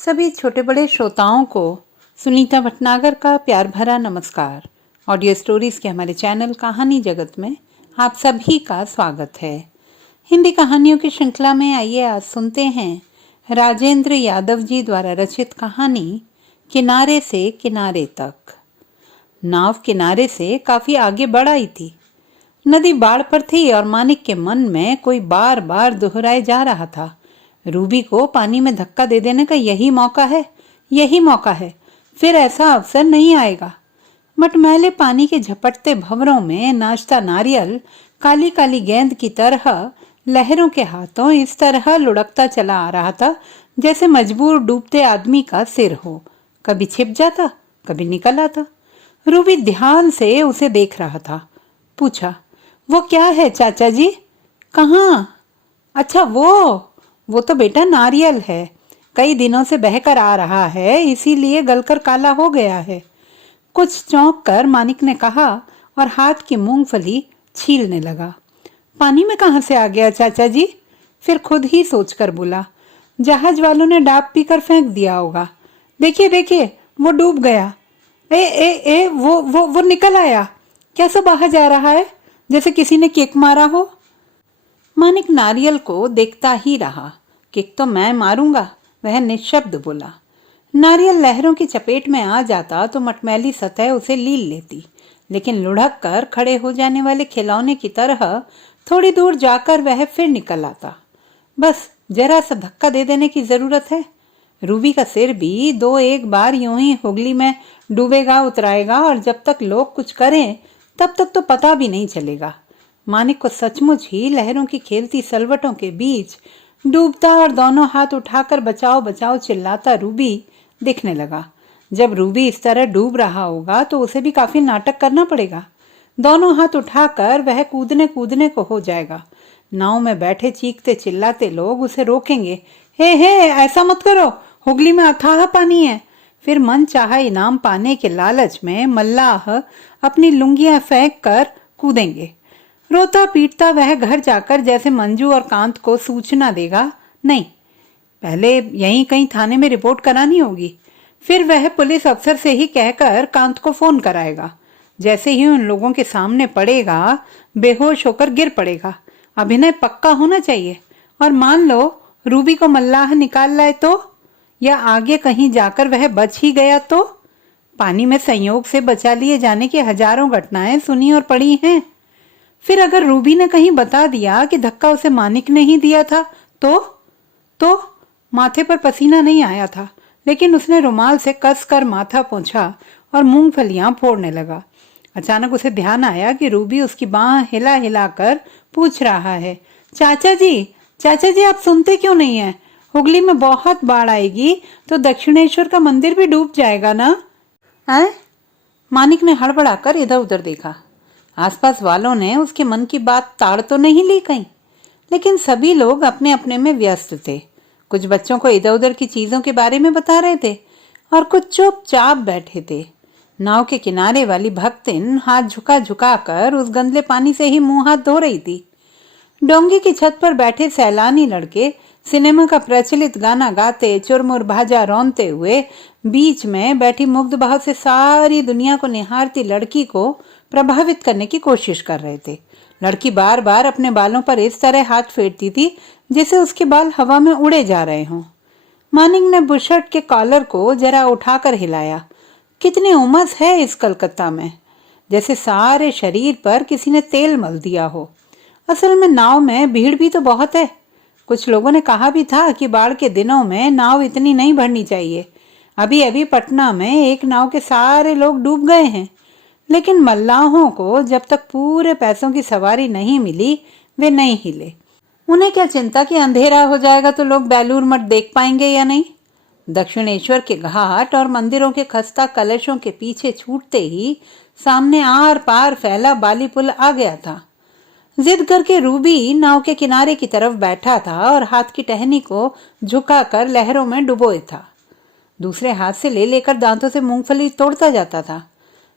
सभी छोटे बड़े श्रोताओं को सुनीता भटनागर का प्यार भरा नमस्कार। ऑडियो स्टोरीज के हमारे चैनल कहानी जगत में आप सभी का स्वागत है। हिंदी कहानियों की श्रृंखला में आइए आज सुनते हैं राजेंद्र यादव जी द्वारा रचित कहानी किनारे से किनारे तक। नाव किनारे से काफी आगे बढ़ आई थी। नदी बाढ़ पर थी और मानिक के मन में कोई बार बार दोहराए जा रहा था, रूबी को पानी में धक्का दे देने का यही मौका है, यही मौका है, फिर ऐसा अवसर नहीं आएगा। मटमैले पानी के झपटते भंवरों में नाचता नारियल काली काली गेंद की तरह लहरों के हाथों इस तरह लुढ़कता चला आ रहा था जैसे मजबूर डूबते आदमी का सिर हो, कभी छिप जाता कभी निकल आता। रूबी ध्यान से उसे देख रहा था। पूछा, वो क्या है चाचा जी? कहाँ? अच्छा वो तो बेटा नारियल है, कई दिनों से बहकर आ रहा है, इसीलिए गलकर काला हो गया है। कुछ चौंक कर मानिक ने कहा और हाथ की मूंगफली छीलने लगा। पानी में कहां से आ गया चाचा जी? फिर खुद ही सोचकर बोला, जहाज वालों ने डाब पीकर फेंक दिया होगा। देखिए देखिए, वो डूब गया। ए वो निकल आया। कैसे बाहर जा रहा है, जैसे किसी ने किक मारा हो। मानिक नारियल को देखता ही रहा। किक तो मैं मारूंगा, वह निशब्द बोला। नारियल लहरों की चपेट में आ जाता तो मटमैली सतह उसे लील लेती, लेकिन लुढ़क कर खड़े हो जाने वाले खिलौने की तरह थोड़ी दूर जाकर वह फिर निकल आता। बस जरा सा धक्का दे देने की जरूरत है। रूबी का सिर भी दो एक बार यूं ही हुगली में डूबेगा उतराएगा और जब तक लोग कुछ करें तब तक तो पता भी नहीं चलेगा। मानिक को सचमुच ही लहरों की खेलती सलवटों के बीच डूबता और दोनों हाथ उठाकर बचाओ बचाओ चिल्लाता रूबी दिखने लगा। जब रूबी इस तरह डूब रहा होगा तो उसे भी काफी नाटक करना पड़ेगा। दोनों हाथ उठाकर वह कूदने कूदने को हो जाएगा। नाव में बैठे चीखते चिल्लाते लोग उसे रोकेंगे। हे ऐसा मत करो, हुगली में अथाह पानी है। फिर मन चाहा इनाम पाने के लालच में मल्लाह अपनी लुंगियां फेंक कर कूदेंगे। रोता पीटता वह घर जाकर जैसे मंजू और कांत को सूचना देगा, नहीं, पहले यहीं कहीं थाने में रिपोर्ट करानी होगी। फिर वह पुलिस अफसर से ही कहकर कांत को फोन कराएगा। जैसे ही उन लोगों के सामने पड़ेगा बेहोश होकर गिर पड़ेगा। अभिनय पक्का होना चाहिए। और मान लो रूबी को मल्लाह निकाल लाए तो, या आगे कहीं जाकर वह बच ही गया तो। पानी में संयोग से बचा लिए जाने की हजारों घटनाएं सुनी और पढ़ी हैं। फिर अगर रूबी ने कहीं बता दिया कि धक्का उसे मानिक ने ही दिया था तो माथे पर पसीना नहीं आया था, लेकिन उसने रुमाल से कसकर माथा पोंछा और मूंगफलियां फोड़ने लगा। अचानक उसे ध्यान आया कि रूबी उसकी बांह हिला हिला कर पूछ रहा है, चाचा जी आप सुनते क्यों नहीं है? हुगली में बहुत बाढ़ आएगी तो दक्षिणेश्वर का मंदिर भी डूब जाएगा ना? मानिक ने हड़बड़ाकर इधर उधर देखा। आसपास वालों ने उसके मन की बात ताड़ तो नहीं ली कहीं, लेकिन सभी लोग अपने अपने में व्यस्त थे। कुछ बच्चों को इधर उधर की चीजों के बारे में बता रहे थे और कुछ चुपचाप बैठे थे। नाव के किनारे वाली भक्तिन हाथ झुका झुका कर उस गंदले पानी से ही मुंह हाथ धो रही थी। डोंगी की छत पर बैठे सैलानी लड़के सिनेमा का प्रचलित गाना गाते चुरमुर भाजा रौनते हुए बीच में बैठी मुग्ध भाव से सारी दुनिया को निहारती लड़की को प्रभावित करने की कोशिश कर रहे थे। लड़की बार बार अपने बालों पर इस तरह हाथ फेरती थी जैसे उसके बाल हवा में उड़े जा रहे हों। मानिक ने बुशर्ट के कॉलर को जरा उठाकर हिलाया। कितनी उमस है इस कलकत्ता में, जैसे सारे शरीर पर किसी ने तेल मल दिया हो। असल में नाव में भीड़ भी तो बहुत है। कुछ लोगों ने कहा भी था कि बाढ़ के दिनों में नाव इतनी नहीं भरनी चाहिए। अभी अभी पटना में एक नाव के सारे लोग डूब गए हैं, लेकिन मल्लाहों को जब तक पूरे पैसों की सवारी नहीं मिली वे नहीं हिले। उन्हें क्या चिंता कि अंधेरा हो जाएगा तो लोग बेलूर मठ देख पाएंगे या नहीं। दक्षिणेश्वर के घाट और मंदिरों के खस्ता कलशों के पीछे छूटते ही सामने आर पार फैला बाली पुल आ गया था। जिद करके रूबी नाव के किनारे की तरफ बैठा था और हाथ की टहनी को झुकाकर लहरों में डुबोए था। दूसरे हाथ से ले लेकर दांतों से मूंगफली तोड़ता जाता था।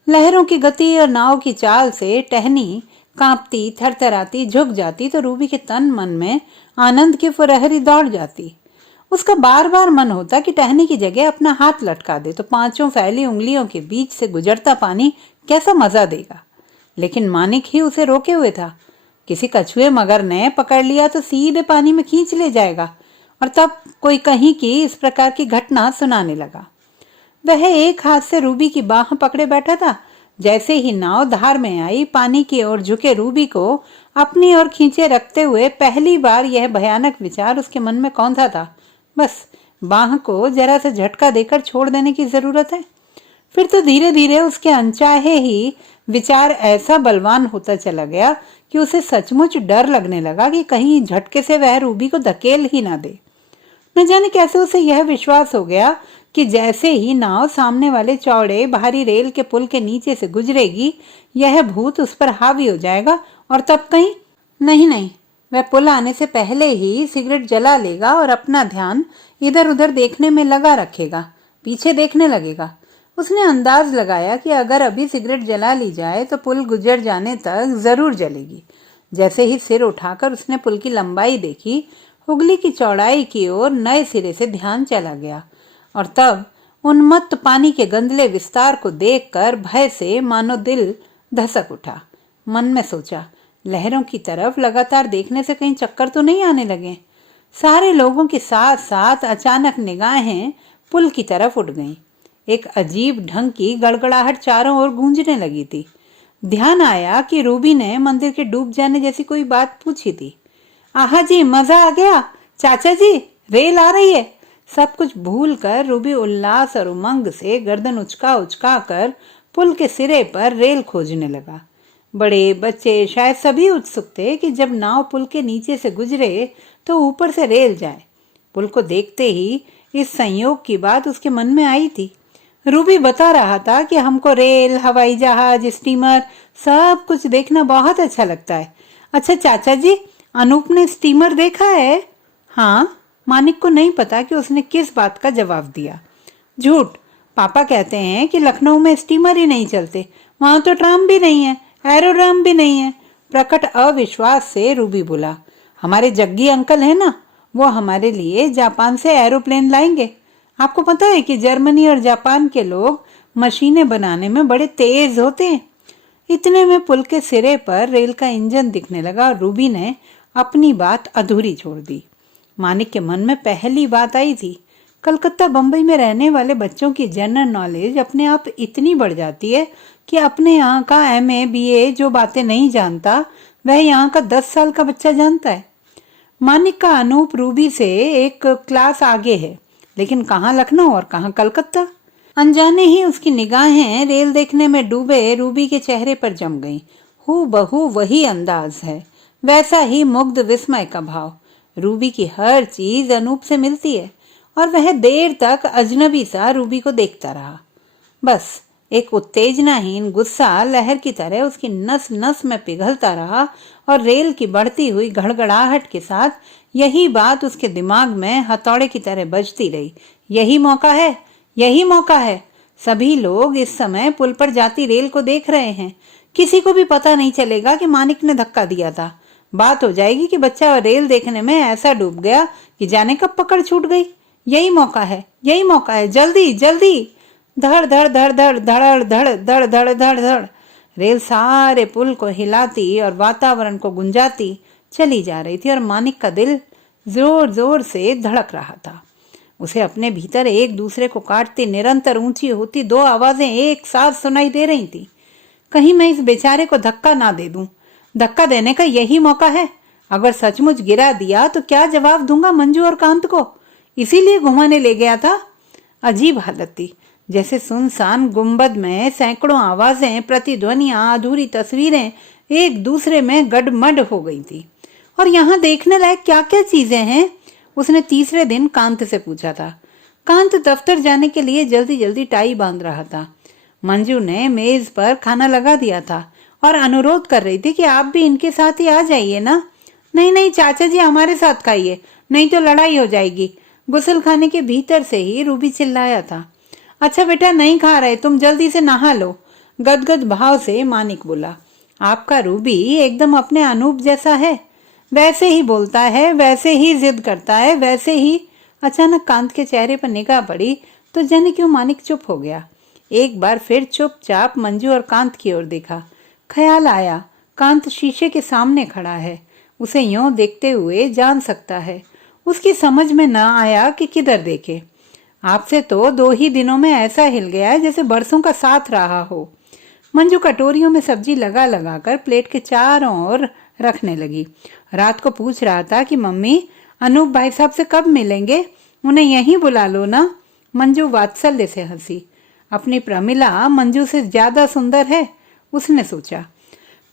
लहरों की गति और नाव की चाल से टहनी कांपती थरथराती झुक जाती तो रूबी के तन मन में आनंद की फुरहरी दौड़ जाती। उसका बार बार मन होता कि टहनी की जगह अपना हाथ लटका दे तो पांचों फैली उंगलियों के बीच से गुजरता पानी कैसा मजा देगा। लेकिन मानिक ही उसे रोके हुए था। किसी कछुए मगर ने पकड़ लिया तो सीधे पानी में खींच ले जाएगा। और तब कोई कहीं की इस प्रकार की घटना सुनाने लगा। वह एक हाथ से रूबी की बाह पकड़े बैठा था। जैसे ही नाव धार में आई, पानी की ओर झुके रूबी को अपनी ओर खींचे रखते हुए पहली बार यह भयानक विचार उसके मन में कौंधा था, बस बाह को जरा सा झटका देकर छोड़ देने की जरूरत है। फिर तो धीरे धीरे उसके अनचाहे ही विचार ऐसा बलवान होता चला गया कि उसे सचमुच डर लगने लगा कि कहीं झटके से वह रूबी को धकेल ही ना दे। न जाने कैसे उसे यह विश्वास हो गया कि जैसे ही नाव सामने वाले चौड़े भारी रेल के पुल के नीचे से गुजरेगी, यह भूत उस पर हावी हो जाएगा और तब कहीं नहीं, वह पुल आने से पहले ही सिगरेट जला लेगा और अपना ध्यान इधर उधर देखने में लगा रखेगा, पीछे देखने लगेगा। उसने अंदाज लगाया कि अगर अभी सिगरेट जला ली जाए तो पुल गुजर जाने तक जरूर जलेगी। जैसे ही सिर उठाकर उसने पुल की लंबाई देखी, उंगली की चौड़ाई की ओर नए सिरे से ध्यान चला गया और तब उन्मत्त पानी के गंदले विस्तार को देखकर भय से मानो दिल धसक उठा। मन में सोचा, लहरों की तरफ लगातार देखने से कहीं चक्कर तो नहीं आने लगे। सारे लोगों के साथ साथ अचानक निगाहें पुल की तरफ उठ गईं। एक अजीब ढंग की गड़गड़ाहट चारों ओर गूंजने लगी थी। ध्यान आया कि रूबी ने मंदिर के डूब जाने जैसी कोई बात पूछी थी। आहा जी, मजा आ गया, चाचा जी रेल आ रही है। सब कुछ भूलकर रूबी उल्लास और उमंग से गर्दन उचका उचका कर पुल के सिरे पर रेल खोजने लगा। बड़े बच्चे शायद सभी उत्सुक थे कि जब नाव पुल के नीचे से गुजरे तो ऊपर से रेल जाए। पुल को देखते ही इस संयोग की बात उसके मन में आई थी। रूबी बता रहा था कि हमको रेल, हवाई जहाज, स्टीमर सब कुछ देखना बहुत अच्छा लगता है। अच्छा चाचा जी, अनूप ने स्टीमर देखा है? हाँ। मानिक को नहीं पता कि उसने किस बात का जवाब दिया। झूठ। पापा कहते हैं कि लखनऊ में स्टीमर ही नहीं चलते, वहां तो ट्राम भी नहीं है, एरोड्राम भी नहीं है। प्रकट अविश्वास से रूबी बोला, हमारे जग्गी अंकल है ना, वो हमारे लिए जापान से एरोप्लेन लाएंगे। आपको पता है कि जर्मनी और जापान के लोग मशीनें बनाने में बड़े तेज होते हैं। इतने में पुल के सिरे पर रेल का इंजन दिखने लगा और रूबी ने अपनी बात अधूरी छोड़ दी। मानिक के मन में पहली बात आई थी, कलकत्ता बंबई में रहने वाले बच्चों की जनरल नॉलेज अपने आप इतनी बढ़ जाती है कि अपने यहाँ का MA BA जो बातें नहीं जानता वह यहाँ का 10 साल का बच्चा जानता है। मानिक का अनूप रूबी से एक क्लास आगे है, लेकिन कहाँ लखनऊ और कहाँ कलकत्ता। अनजाने ही उसकी निगाहें रेल देखने में डूबे रूबी के चेहरे पर जम गईं। हूबहू वही अंदाज है, वैसा ही मुग्ध विस्मय का भाव। रूबी की हर चीज अनूप से मिलती है और वह देर तक अजनबी सा रूबी को देखता रहा। बस एक उत्तेजनाहीन गुस्सा लहर की तरह उसकी नस नस में पिघलता रहा और रेल की बढ़ती हुई घड़घड़ाहट के साथ यही बात उसके दिमाग में हथौड़े की तरह बजती रही, यही मौका है, यही मौका है। सभी लोग इस समय पुल पर जाती रेल को देख रहे हैं। किसी को भी पता नहीं चलेगा कि मानिक ने धक्का दिया था। बात हो जाएगी कि बच्चा रेल देखने में ऐसा डूब गया कि जाने कब पकड़ छूट गई। यही मौका है, यही मौका है, जल्दी जल्दी। धड़ धड़ धड़ धड़ धड़ धड़ धड़ धड़ धड़ धड़ रेल सारे पुल को हिलाती और वातावरण को गुंजाती चली जा रही थी और मानिक का दिल जोर जोर से धड़क रहा था। उसे अपने भीतर एक दूसरे को काटती निरंतर ऊंची होती 2 आवाजें एक साथ सुनाई दे रही थी। कहीं मैं इस बेचारे को धक्का ना दे दूं, धक्का देने का यही मौका है। अगर सचमुच गिरा दिया तो क्या जवाब दूंगा मंजू और कांत को? इसीलिए घुमाने ले गया था। अजीब हालत थी, जैसे सुनसान गुंबद में सैकड़ों आवाजें, प्रतिध्वनियां, अधूरी तस्वीरें एक दूसरे में गडमड हो गई थी। और यहाँ देखने लायक क्या क्या चीजें हैं? उसने तीसरे दिन कांत से पूछा था। कांत दफ्तर जाने के लिए जल्दी जल्दी टाई बांध रहा था। मंजू ने मेज पर खाना लगा दिया था और अनुरोध कर रही थी कि आप भी इनके साथ ही आ जाइए ना। नहीं नहीं चाचा जी, हमारे साथ खाइए, नहीं तो लड़ाई हो जाएगी। गुसल खाने के भीतर से ही रूबी चिल्लाया था। अच्छा बेटा, नहीं खा रहे, तुम जल्दी से नहा लो, गदगद भाव से मानिक बोला। आपका रूबी एकदम अपने अनूप जैसा है, वैसे ही बोलता है, वैसे ही जिद करता है, वैसे ही। अचानक कांत के चेहरे पर निगाह पड़ी तो जाने क्यों मानिक चुप हो गया। एक बार फिर चुपचाप मंजू और कांत की ओर देखा। ख्याल आया कांत शीशे के सामने खड़ा है, उसे यूं देखते हुए जान सकता है। उसकी समझ में न आया कि किधर देखे। आपसे तो 2 ही दिनों में ऐसा हिल गया है जैसे बरसों का साथ रहा हो। मंजू कटोरियों में सब्जी लगा लगा कर प्लेट के चारों ओर रखने लगी। रात को पूछ रहा था कि मम्मी अनूप भाई साहब से कब मिलेंगे, उन्हें यहीं बुला लो ना। मंजू वात्सल्य से हंसी। अपनी प्रमिला मंजू से ज्यादा सुंदर है, उसने सोचा।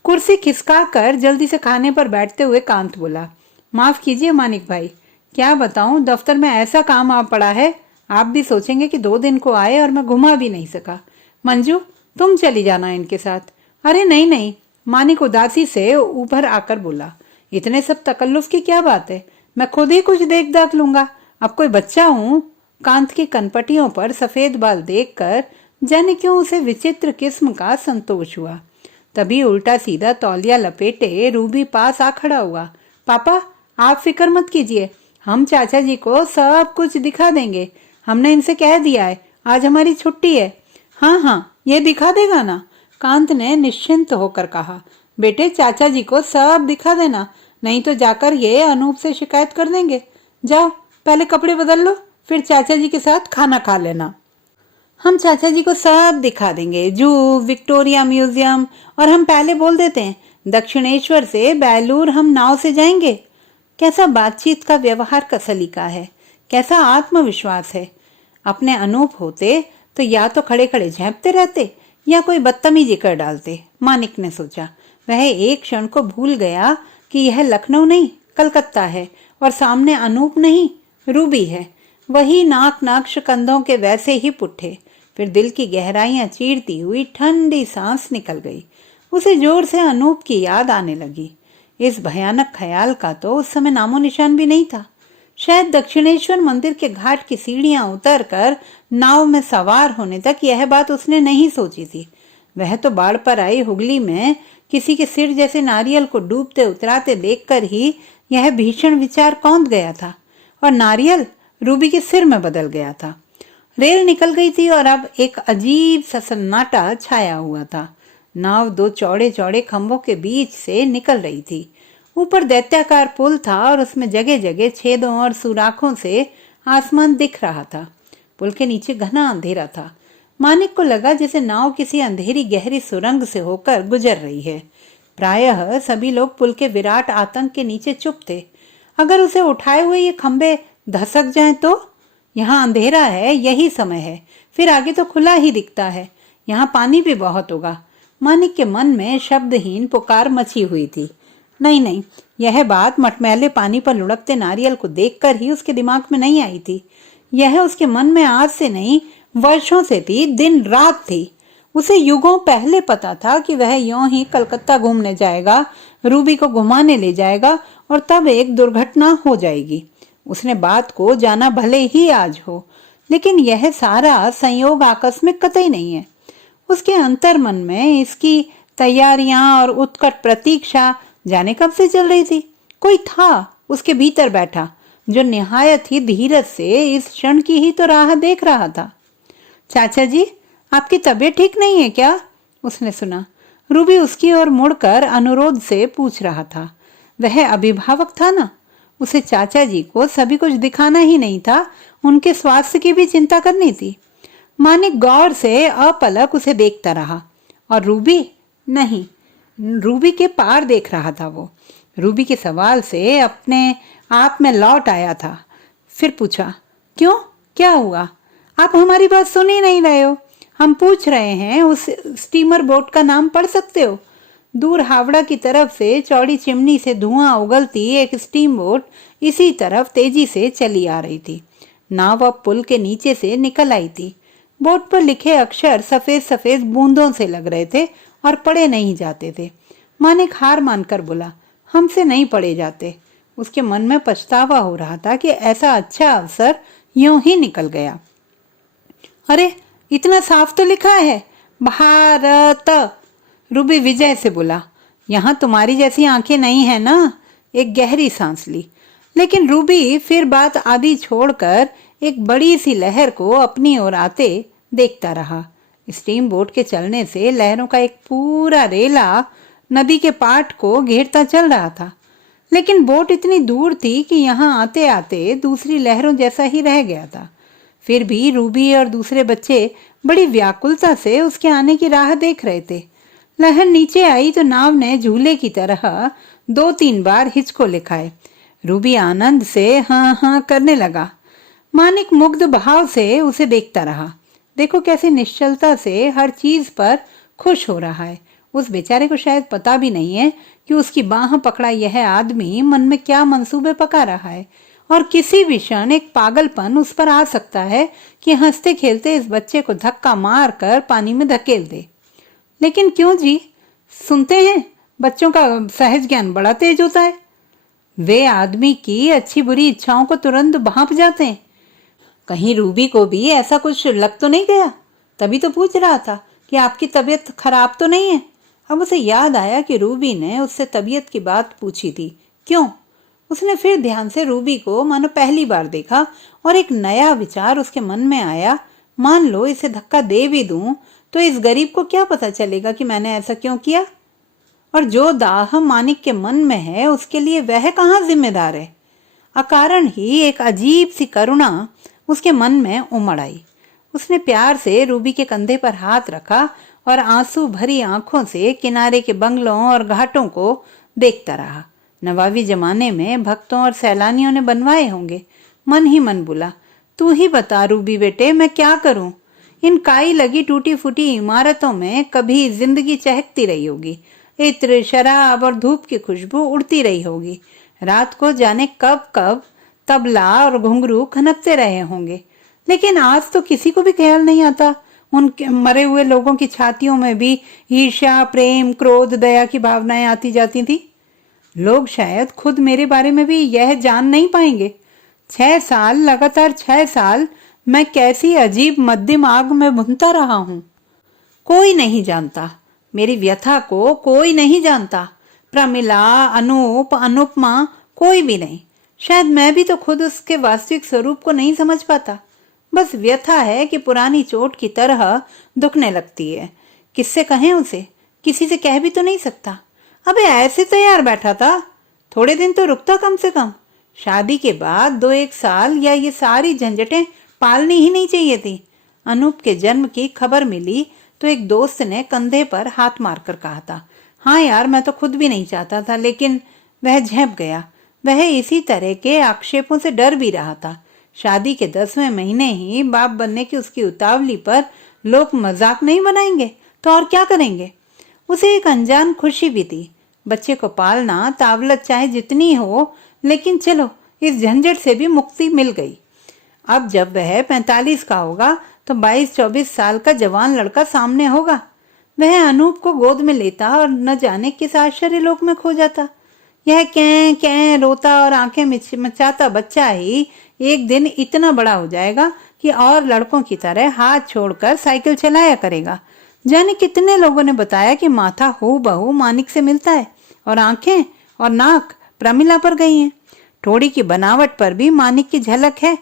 कुर्सी खिसका कर जल्दी से खाने पर बैठते हुए कांत बोला, माफ कीजिए मानिक भाई, क्या बताऊं, दफ्तर में ऐसा काम आ पड़ा है, आप भी सोचेंगे कि 2 दिन को आए और मैं घुमा भी नहीं सका। मंजू तुम चली जाना इनके साथ। अरे नहीं नहीं, मानिक उदासी से उभर आकर बोला, इतने सब तकल्लुफ की क्या बात है, मैं खुद ही कुछ देख दाख लूंगा, अब कोई बच्चा हूं। कांत की कनपटियों पर सफेद बाल देखकर जाने क्यों उसे विचित्र किस्म का संतोष हुआ। तभी उल्टा सीधा तौलिया लपेटे रूबी पास आ खड़ा हुआ। पापा आप फिक्र मत कीजिए, हम चाचा जी को सब कुछ दिखा देंगे, हमने इनसे कह दिया है, आज हमारी छुट्टी है। हाँ हाँ, ये दिखा देगा ना, कांत ने निश्चिंत होकर कहा। बेटे चाचा जी को सब दिखा देना, नहीं तो जाकर ये अनूप से शिकायत कर देंगे। जाओ पहले कपड़े बदल लो, फिर चाचा जी के साथ खाना खा लेना। हम चाचा जी को सब दिखा देंगे, जू, विक्टोरिया म्यूजियम, और हम पहले बोल देते हैं दक्षिणेश्वर से बेलूर हम नाव से जाएंगे। कैसा बातचीत का व्यवहार का सलीका है, कैसा आत्मविश्वास है। अपने अनूप होते तो या तो खड़े खड़े झेंपते रहते या कोई बदतमीजी कर डालते, मानिक ने सोचा। वह एक क्षण को भूल गया कि यह लखनऊ नहीं कलकत्ता है और सामने अनूप नहीं रूबी है। वही नाक नाक्श कंधों के वैसे ही पुट्ठे। फिर दिल की गहराइयां चीरती हुई ठंडी सांस निकल गई। उसे जोर से अनूप की याद आने लगी। इस भयानक ख्याल का तो उस समय नामो निशान भी नहीं था। शायद दक्षिणेश्वर मंदिर के घाट की सीढ़ियां उतरकर नाव में सवार होने तक यह बात उसने नहीं सोची थी। वह तो बाढ़ पर आई हुगली में किसी के सिर जैसे नारियल को डूबते उतराते देखकर ही यह भीषण विचार कौंध गया था, और नारियल रूबी के सिर में बदल गया था। रेल निकल गई थी और अब एक अजीब सा सन्नाटा छाया हुआ था। नाव 2 चौड़े चौड़े खंभों के बीच से निकल रही थी। ऊपर दैत्याकार पुल था और उसमें जगह जगह छेदों और सुराखों से आसमान दिख रहा था। पुल के नीचे घना अंधेरा था। मानिक को लगा जैसे नाव किसी अंधेरी गहरी सुरंग से होकर गुजर रही है। प्रायः सभी लोग पुल के विराट आतंक के नीचे चुप थे। अगर उसे उठाए हुए ये खंभे धसक जाएं तो? यहाँ अंधेरा है, यही समय है, फिर आगे तो खुला ही दिखता है, यहाँ पानी भी बहुत होगा। मानिक के मन में शब्दहीन पुकार मची हुई थी। नहीं नहीं, यह बात मटमैले पानी पर लुढ़कते नारियल को देखकर ही उसके दिमाग में नहीं आई थी। यह उसके मन में आज से नहीं वर्षों से थी, दिन रात थी। उसे युगों पहले पता था कि वह यूं ही कलकत्ता घूमने जाएगा, रूबी को घुमाने ले जाएगा और तब एक दुर्घटना हो जाएगी। उसने बात को जाना भले ही आज हो, लेकिन यह सारा संयोग आकस्मिक कतई नहीं है। उसके अंतर मन में इसकी तैयारियां और उत्कट प्रतीक्षा जाने कब से चल रही थी। कोई था उसके भीतर बैठा जो निहायत ही धीरज से इस क्षण की ही तो राह देख रहा था। चाचा जी, आपकी तबीयत ठीक नहीं है क्या? उसने सुना। रूबी उसकी ओर मुड़कर अनुरोध से पूछ रहा था। वह अभिभावक था ना, उसे चाचा जी को सभी कुछ दिखाना ही नहीं था, उनके स्वास्थ्य की भी चिंता करनी थी। मानिक गौर से अपलक उसे देखता रहा। और रूबी? नहीं, रूबी के पार देख रहा था वो। रूबी के सवाल से अपने आप में लौट आया था। फिर पूछा, क्यों, क्या हुआ? आप हमारी बात सुन ही नहीं रहे हो। हम पूछ रहे हैं उस स्टीमर बोट का नाम पढ़ सकते हो? दूर हावड़ा की तरफ से चौड़ी चिमनी से धुआं उगलती एक स्टीम बोट इसी तरफ तेजी से चली आ रही थी। नाव अब पुल के नीचे से निकल आई थी। बोट पर लिखे अक्षर सफेद सफेद बूंदों से लग रहे थे और पढ़े नहीं जाते थे। मानिक हार मानकर बोला, हमसे नहीं पढ़े जाते। उसके मन में पछतावा हो रहा था कि ऐसा अच्छा अवसर यूं ही निकल गया। अरे, इतना साफ तो लिखा है, भारत। रूबी विजय से बोला, यहाँ तुम्हारी जैसी आंखें नहीं है ना। एक गहरी सांस ली। लेकिन रूबी फिर बात आदि छोड़कर एक बड़ी सी लहर को अपनी ओर आते देखता रहा। स्टीम बोट के चलने से लहरों का एक पूरा रेला नदी के पाट को घेरता चल रहा था, लेकिन बोट इतनी दूर थी कि यहाँ आते आते दूसरी लहरों जैसा ही रह गया था। फिर भी रूबी और दूसरे बच्चे बड़ी व्याकुलता से उसके आने की राह देख रहे थे। लहर नीचे आई तो नाव ने झूले की तरह 2-3 बार हिचकोले खाए। रूबी आनंद से हाँ हाँ करने लगा। मानिक मुग्ध भाव से उसे देखता रहा। देखो कैसे निश्चलता से हर चीज पर खुश हो रहा है। उस बेचारे को शायद पता भी नहीं है कि उसकी बाह पकड़ा यह आदमी मन में क्या मंसूबे पका रहा है, और किसी भी क्षण एक पागलपन उस पर आ सकता है कि हंसते खेलते इस बच्चे को धक्का मार कर पानी में धकेल दे। लेकिन क्यों जी, सुनते हैं बच्चों का सहज ज्ञान बड़ा तेज होता है। वे आदमी की अच्छी बुरी इच्छाओं को तुरंत भांप जाते हैं। कहीं रूबी को भी ऐसा कुछ लग तो नहीं गया? तभी तो पूछ रहा था कि आपकी तबीयत खराब तो नहीं है। अब उसे याद आया कि रूबी ने उससे तबीयत की बात पूछी थी। क्यों? उसने फिर ध्यान से रूबी को मानो पहली बार देखा और एक नया विचार उसके मन में आया। मान लो इसे धक्का दे भी दूं तो इस गरीब को क्या पता चलेगा कि मैंने ऐसा क्यों किया? और जो दाह मानिक के मन में है उसके लिए वह कहाँ जिम्मेदार है? अकारण ही एक अजीब सी करुणा उसके मन में उमड़ आई। उसने प्यार से रूबी के कंधे पर हाथ रखा और आंसू भरी आंखों से किनारे के बंगलों और घाटों को देखता रहा। नवाबी जमाने में भक्तों और सैलानियों ने बनवाए होंगे। मन ही मन बोला, तू ही बता रूबी बेटे, मैं क्या करूं? इन काई लगी टूटी फूटी इमारतों में कभी जिंदगी चहकती रही होगी, इत्र शराब और धूप की खुशबू उड़ती रही होगी। रात को जाने कब कब तबला और घुंघरू खनकते रहे होंगे, लेकिन आज तो किसी को भी ख्याल नहीं आता उन मरे हुए लोगों की छातियों में भी ईर्ष्या, प्रेम, क्रोध, दया की भावनाएं आती जाती थी। लोग शायद खुद मेरे बारे में भी यह जान नहीं पाएंगे। 6 साल लगातार 6 साल मैं कैसी अजीब मध्यम आग में भुनता रहा हूँ। कोई नहीं जानता मेरी व्यथा को, कोई नहीं जानता। प्रमिला, अनूप, अनुपमा, कोई भी नहीं। शायद मैं भी तो खुद उसके वास्तविक स्वरूप को नहीं समझ पाता। बस व्यथा है कि पुरानी चोट की तरह दुखने लगती है। किससे कहें उसे? किसी से कह भी तो नहीं सकता। अबे ऐसे तैयार बैठा था, थोड़े दिन तो रुकता कम से कम। शादी के बाद 2-1 साल या ये सारी झंझटें पालनी ही नहीं चाहिए थी। अनूप के जन्म की खबर मिली तो एक दोस्त ने कंधे पर हाथ मारकर कहा था, हाँ यार मैं तो खुद भी नहीं चाहता था, लेकिन वह झेप गया। वह इसी तरह के आक्षेपों से डर भी रहा था। शादी के 10वें महीने ही बाप बनने की उसकी उतावली पर लोग मजाक नहीं बनाएंगे तो और क्या करेंगे? उसे एक अनजान खुशी भी थी। बच्चे को पालना तावलत चाहे जितनी हो, लेकिन चलो इस झंझट से भी मुक्ति मिल गई। अब जब वह 45 का होगा तो 22-24 साल का जवान लड़का सामने होगा। वह अनूप को गोद में लेता और न जाने किस आश्चर्य लोक में खो जाता। यह कैं कैं रोता और आंखें मचाता बच्चा ही एक दिन इतना बड़ा हो जाएगा कि और लड़कों की तरह हाथ छोड़कर साइकिल चलाया करेगा। जाने कितने लोगों ने बताया कि माथा हूबहू मानिक से मिलता है और आंखें और नाक प्रमिला पर गई हैं। ठोड़ी की बनावट पर भी मानिक की झलक है।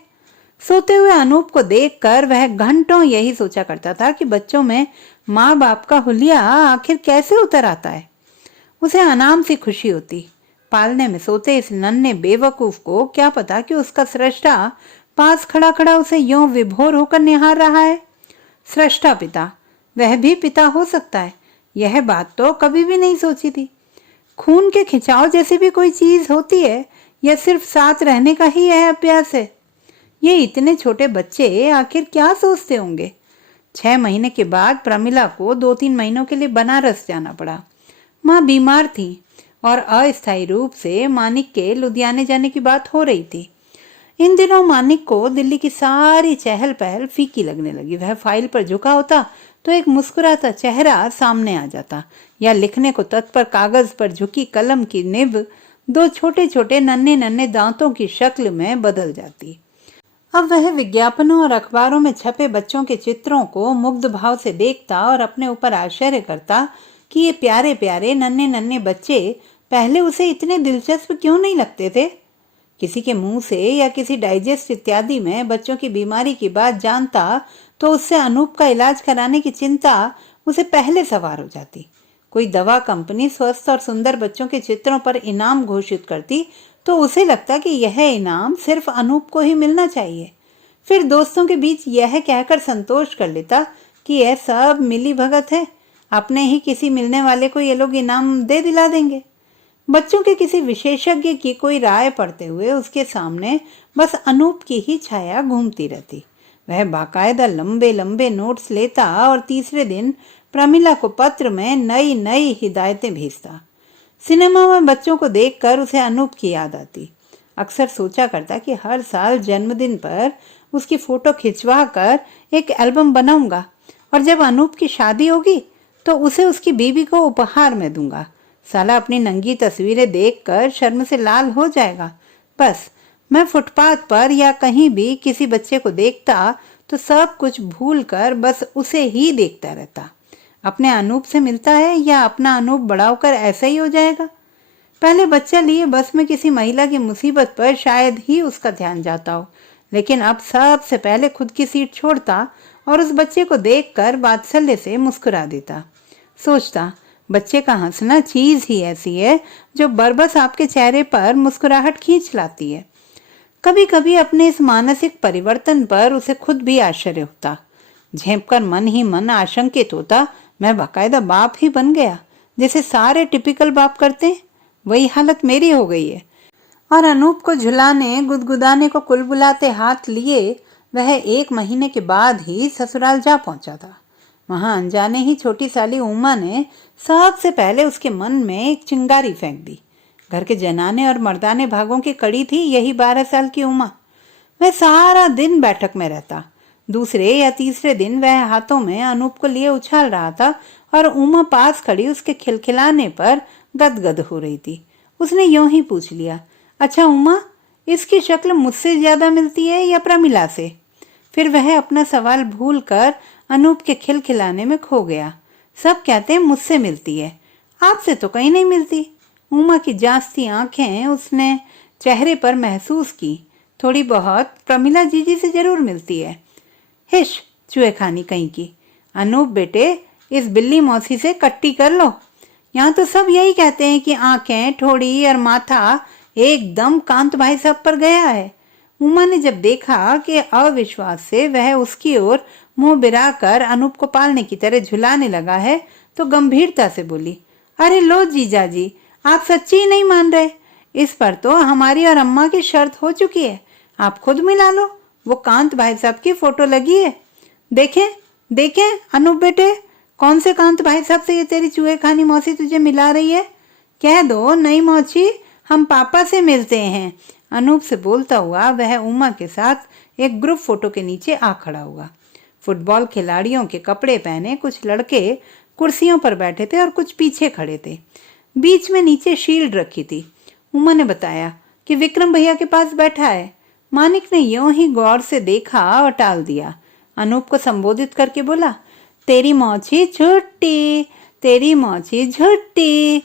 सोते हुए अनूप को देखकर वह घंटों यही सोचा करता था कि बच्चों में माँ बाप का हुलिया आखिर कैसे उतर आता है। उसे अनाम सी खुशी होती। पालने में सोते इस नन्हे बेवकूफ को क्या पता कि उसका सृष्टा पास खड़ा खड़ा उसे यूं विभोर होकर निहार रहा है। सृष्टा पिता, वह भी पिता हो सकता है, यह बात तो कभी भी नहीं सोची थी। खून के खिंचाव जैसी भी कोई चीज होती है या सिर्फ साथ रहने का ही यह अभ्यास है? ये इतने छोटे बच्चे आखिर क्या सोचते होंगे? 6 महीने के बाद प्रमिला को 2-3 महीनों के लिए बनारस जाना पड़ा। माँ बीमार थी और अस्थायी रूप से मानिक के लुधियाने जाने की बात हो रही थी। इन दिनों मानिक को दिल्ली की सारी चहल पहल फीकी लगने लगी। वह फाइल पर झुका होता तो एक मुस्कुराता चेहरा सामने आ जाता, या लिखने को तत्पर कागज पर झुकी कलम की निब 2 छोटे छोटे नन्हे नन्हे दांतों की शक्ल में बदल जाती। अब वह विज्ञापनों और अखबारों में छपे बच्चों के चित्रों को मुग्ध भाव से देखता और अपने ऊपर आश्चर्य करता कि ये प्यारे प्यारे नन्हे नन्हे बच्चे पहले उसे इतने दिलचस्प क्यों नहीं लगते थे। किसी के मुंह से या किसी डाइजेस्ट इत्यादि में बच्चों की बीमारी की बात जानता तो उससे अनूप का इलाज कराने की चिंता उसे पहले सवार हो जाती। कोई दवा कंपनी स्वस्थ और सुंदर बच्चों के चित्रों पर इनाम घोषित करती तो उसे लगता कि यह इनाम सिर्फ अनूप को ही मिलना चाहिए। फिर दोस्तों के बीच यह कहकर संतोष कर लेता कि यह सब मिली भगत है, अपने ही किसी मिलने वाले को ये लोग इनाम दे दिला देंगे। बच्चों के किसी विशेषज्ञ की कोई राय पढ़ते हुए उसके सामने बस अनूप की ही छाया घूमती रहती। वह बाकायदा लंबे लंबे नोट्स लेता और तीसरे दिन प्रमिला को पत्र में नई नई हिदायतें भेजता। सिनेमा में बच्चों को देखकर उसे अनूप की याद आती। अक्सर सोचा करता कि हर साल जन्मदिन पर उसकी फोटो खिंचवा कर एक एल्बम बनाऊंगा और जब अनूप की शादी होगी तो उसे उसकी बीवी को उपहार में दूंगा। साला अपनी नंगी तस्वीरें देखकर शर्म से लाल हो जाएगा। बस मैं फुटपाथ पर या कहीं भी किसी बच्चे को देखता तो सब कुछ भूलकर बस उसे ही देखता रहता। अपने अनूप से मिलता है या अपना अनूप बड़ा होकर ऐसा ही हो जाएगा। पहले बच्चा लिए बस में किसी महिला की मुसीबत पर शायद ही उसका ध्यान जाता हो, लेकिन अब सबसे पहले खुद की सीट छोड़ता और उस बच्चे को देखकर वात्सल्य से मुस्कुरा देता। सोचता, बच्चे का हंसना चीज ही ऐसी है जो बरबस आपके चेहरे पर मुस्कुराहट खींच लाती है। कभी कभी अपने इस मानसिक परिवर्तन पर उसे खुद भी आश्चर्य होता। झेंपकर मन ही मन आशंकित होता, मैं बाकायदा बाप ही बन गया, जैसे सारे टिपिकल बाप करते हैं। वही हालत मेरी हो गई है। और अनूप को झुलाने गुदगुदाने को कुल बुलाते हाथ लिए वह 1 महीने के बाद ही ससुराल जा पहुंचा था। वहां अनजाने ही छोटी साली उमा ने सबसे पहले उसके मन में एक चिंगारी फेंक दी। घर के जनाने और मर्दाने भागों की कड़ी थी यही 12 साल की उमा। वह सारा दिन बैठक में रहता। दूसरे या तीसरे दिन वह हाथों में अनूप को लिए उछाल रहा था और उमा पास खड़ी उसके खिलखिलाने पर गदगद हो रही थी। उसने यूं ही पूछ लिया, अच्छा उमा, इसकी शक्ल मुझसे ज्यादा मिलती है या प्रमिला से? फिर वह अपना सवाल भूलकर अनूप के खिलखिलाने में खो गया। सब कहते हैं मुझसे मिलती है, आपसे तो कहीं नहीं मिलती। उमा की जांचती आंखें उसने चेहरे पर महसूस की। थोड़ी बहुत प्रमिला जीजी से जरूर मिलती है। हिश, चूहे खानी कहीं की। अनूप बेटे, इस बिल्ली मौसी से कट्टी कर लो। यहाँ तो सब यही कहते हैं कि आंखें, ठोड़ी और माथा एकदम कांत भाई साहब पर गया है। उमा ने जब देखा कि अविश्वास से वह उसकी ओर मुंह बिराकर अनूप को पालने की तरह झुलाने लगा है तो गंभीरता से बोली, अरे लो जीजा जी, आप सच्ची ही नहीं मान रहे। इस पर तो हमारी और अम्मा की शर्त हो चुकी है, आप खुद मिला लो। वो कांत भाई साहब की फोटो लगी है, देखें देखें अनूप बेटे, कौन से कांत भाई साहब से ये तेरी चूहे खानी मौसी तुझे मिला रही है? कह दो नहीं मौसी, हम पापा से मिलते हैं। अनूप से बोलता हुआ वह उमा के साथ एक ग्रुप फोटो के नीचे आ खड़ा हुआ। फुटबॉल खिलाड़ियों के कपड़े पहने कुछ लड़के कुर्सियों पर बैठे थे और कुछ पीछे खड़े थे। बीच में नीचे शील्ड रखी थी। उमा ने बताया कि विक्रम भैया के पास बैठा है। मानिक ने यूं ही गौर से देखा और टाल दिया। अनूप को संबोधित करके बोला, तेरी मौची छुट्टी, तेरी मौची झुट्टी।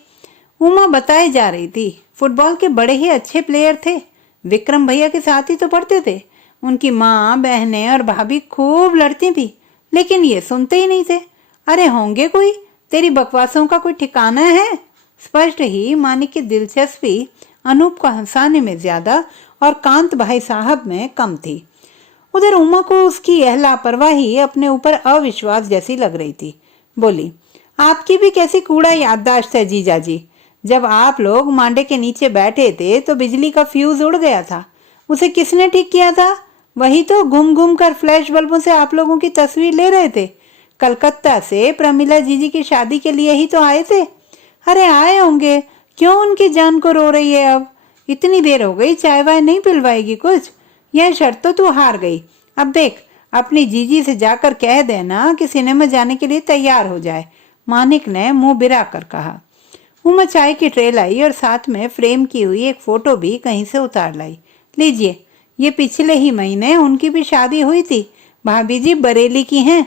उमा बताई जा रही थी फुटबॉल के बड़े ही अच्छे प्लेयर थे। विक्रम भैया के साथ ही तो पढ़ते थे। उनकी माँ, बहनें और भाभी खूब लड़ती थी, लेकिन ये सुनते ही नहीं थे। अरे होंगे कोई, तेरी बकवासों का कोई ठिकाना है? स्पष्ट ही मानिक की दिलचस्पी अनूप को हंसाने में ज्यादा और कांत भाई साहब में कम थी। उधर उमा को उसकी यह लापरवाही अपने ऊपर अविश्वास जैसी लग रही थी। बोली, आपकी भी कैसी कूड़ा याददाश्त है जीजा जी। जब आप लोग मांडे के नीचे बैठे थे तो बिजली का फ्यूज उड़ गया था। उसे किसने ठीक किया था? वही तो घूम घूम कर फ्लैश बल्बों से आप लोगों की तस्वीर ले रहे थे। कलकत्ता से प्रमिला जीजी की शादी के लिए ही तो आए थे। अरे आए होंगे, क्यों उनकी जान को रो रही है अब? इतनी देर हो गई, चाय वाय नहीं पिलवाएगी कुछ? यह शर्त तो तू हार गई। अब देख, अपनी जीजी से जाकर कह देना कि सिनेमा जाने के लिए तैयार हो जाए। मानिक ने मुंह बिरा कर कहा। उमा चाय की ट्रे लाई और साथ में फ्रेम की हुई एक फोटो भी कहीं से उतार लाई। लीजिए, ये पिछले ही महीने उनकी भी शादी हुई थी। भाभी जी बरेली की हैं।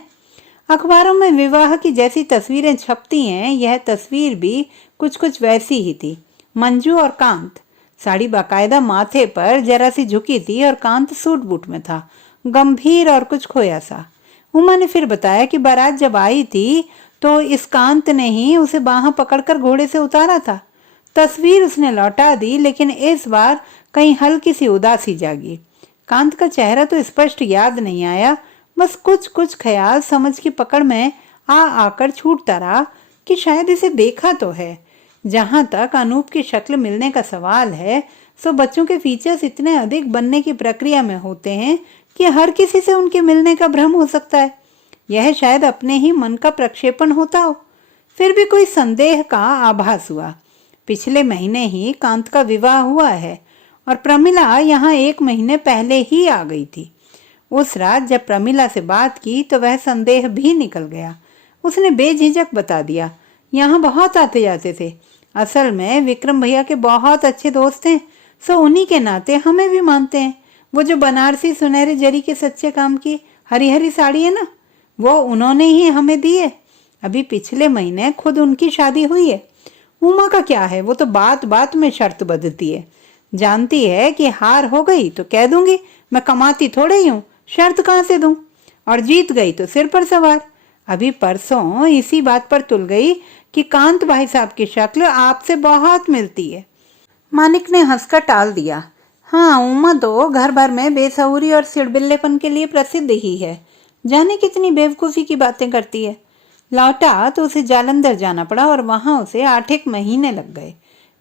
अखबारों में विवाह की जैसी तस्वीरें छपती हैं, यह तस्वीर भी कुछ कुछ वैसी ही थी। मंजू और कांत साड़ी बाकायदा माथे पर जरा सी झुकी थी और कांत सूट बूट में था, गंभीर और कुछ खोया सा। उमा ने फिर बताया कि बारात जब आई थी तो इस कांत ने ही उसे बाहां पकड़कर घोड़े से उतारा था। तस्वीर उसने लौटा दी, लेकिन इस बार कहीं हल्की सी उदासी जागी। कांत का चेहरा तो स्पष्ट याद नहीं आया, बस कुछ कुछ ख्याल समझ की पकड़ में आकर छूटता रहा कि शायद इसे देखा तो है। जहां तक अनूप की शक्ल मिलने का सवाल है, सो बच्चों के फीचर्स इतने अधिक बनने की प्रक्रिया में होते हैं कि हर किसी से उनके मिलने का भ्रम हो सकता है। यह शायद अपने ही मन का प्रक्षेपण होता हो। फिर भी कोई संदेह का आभास हुआ। पिछले महीने ही कांत का विवाह हुआ है और प्रमिला यहाँ 1 महीने पहले ही आ गई थी। उस रात जब प्रमिला से बात की तो वह संदेह भी निकल गया। उसने बेझिझक बता दिया, यहाँ बहुत आते जाते थे। असल में विक्रम भैया के बहुत अच्छे दोस्त हैं, सो उन्हीं के नाते हमें भी मानते हैं। वो जो बनारसी सुनहरे जरी के सच्चे काम की हरी हरी साड़ी है ना, वो उन्होंने ही हमें दी है। अभी पिछले महीने खुद उनकी शादी हुई है। उमा का क्या है, वो तो बात बात में शर्त बदलती है। जानती है कि हार हो गई तो कह दूंगी, मैं कमाती थोड़े ही हूँ, शर्त कहाँ से दूं, और जीत गई तो सिर पर सवार। अभी परसों इसी बात पर तुल गई कि कांत भाई साहब की शक्ल आपसे बहुत मिलती है। मानिक ने हंसकर टाल दिया। हाँ, उमा तो घर भर में बेसहुरी और सिड़बिल्लेपन के लिए प्रसिद्ध ही है। जाने कितनी बेवकूफ़ी की बातें करती है। लौटा तो उसे जालंधर जाना पड़ा और वहां उसे 8 महीने लग गए।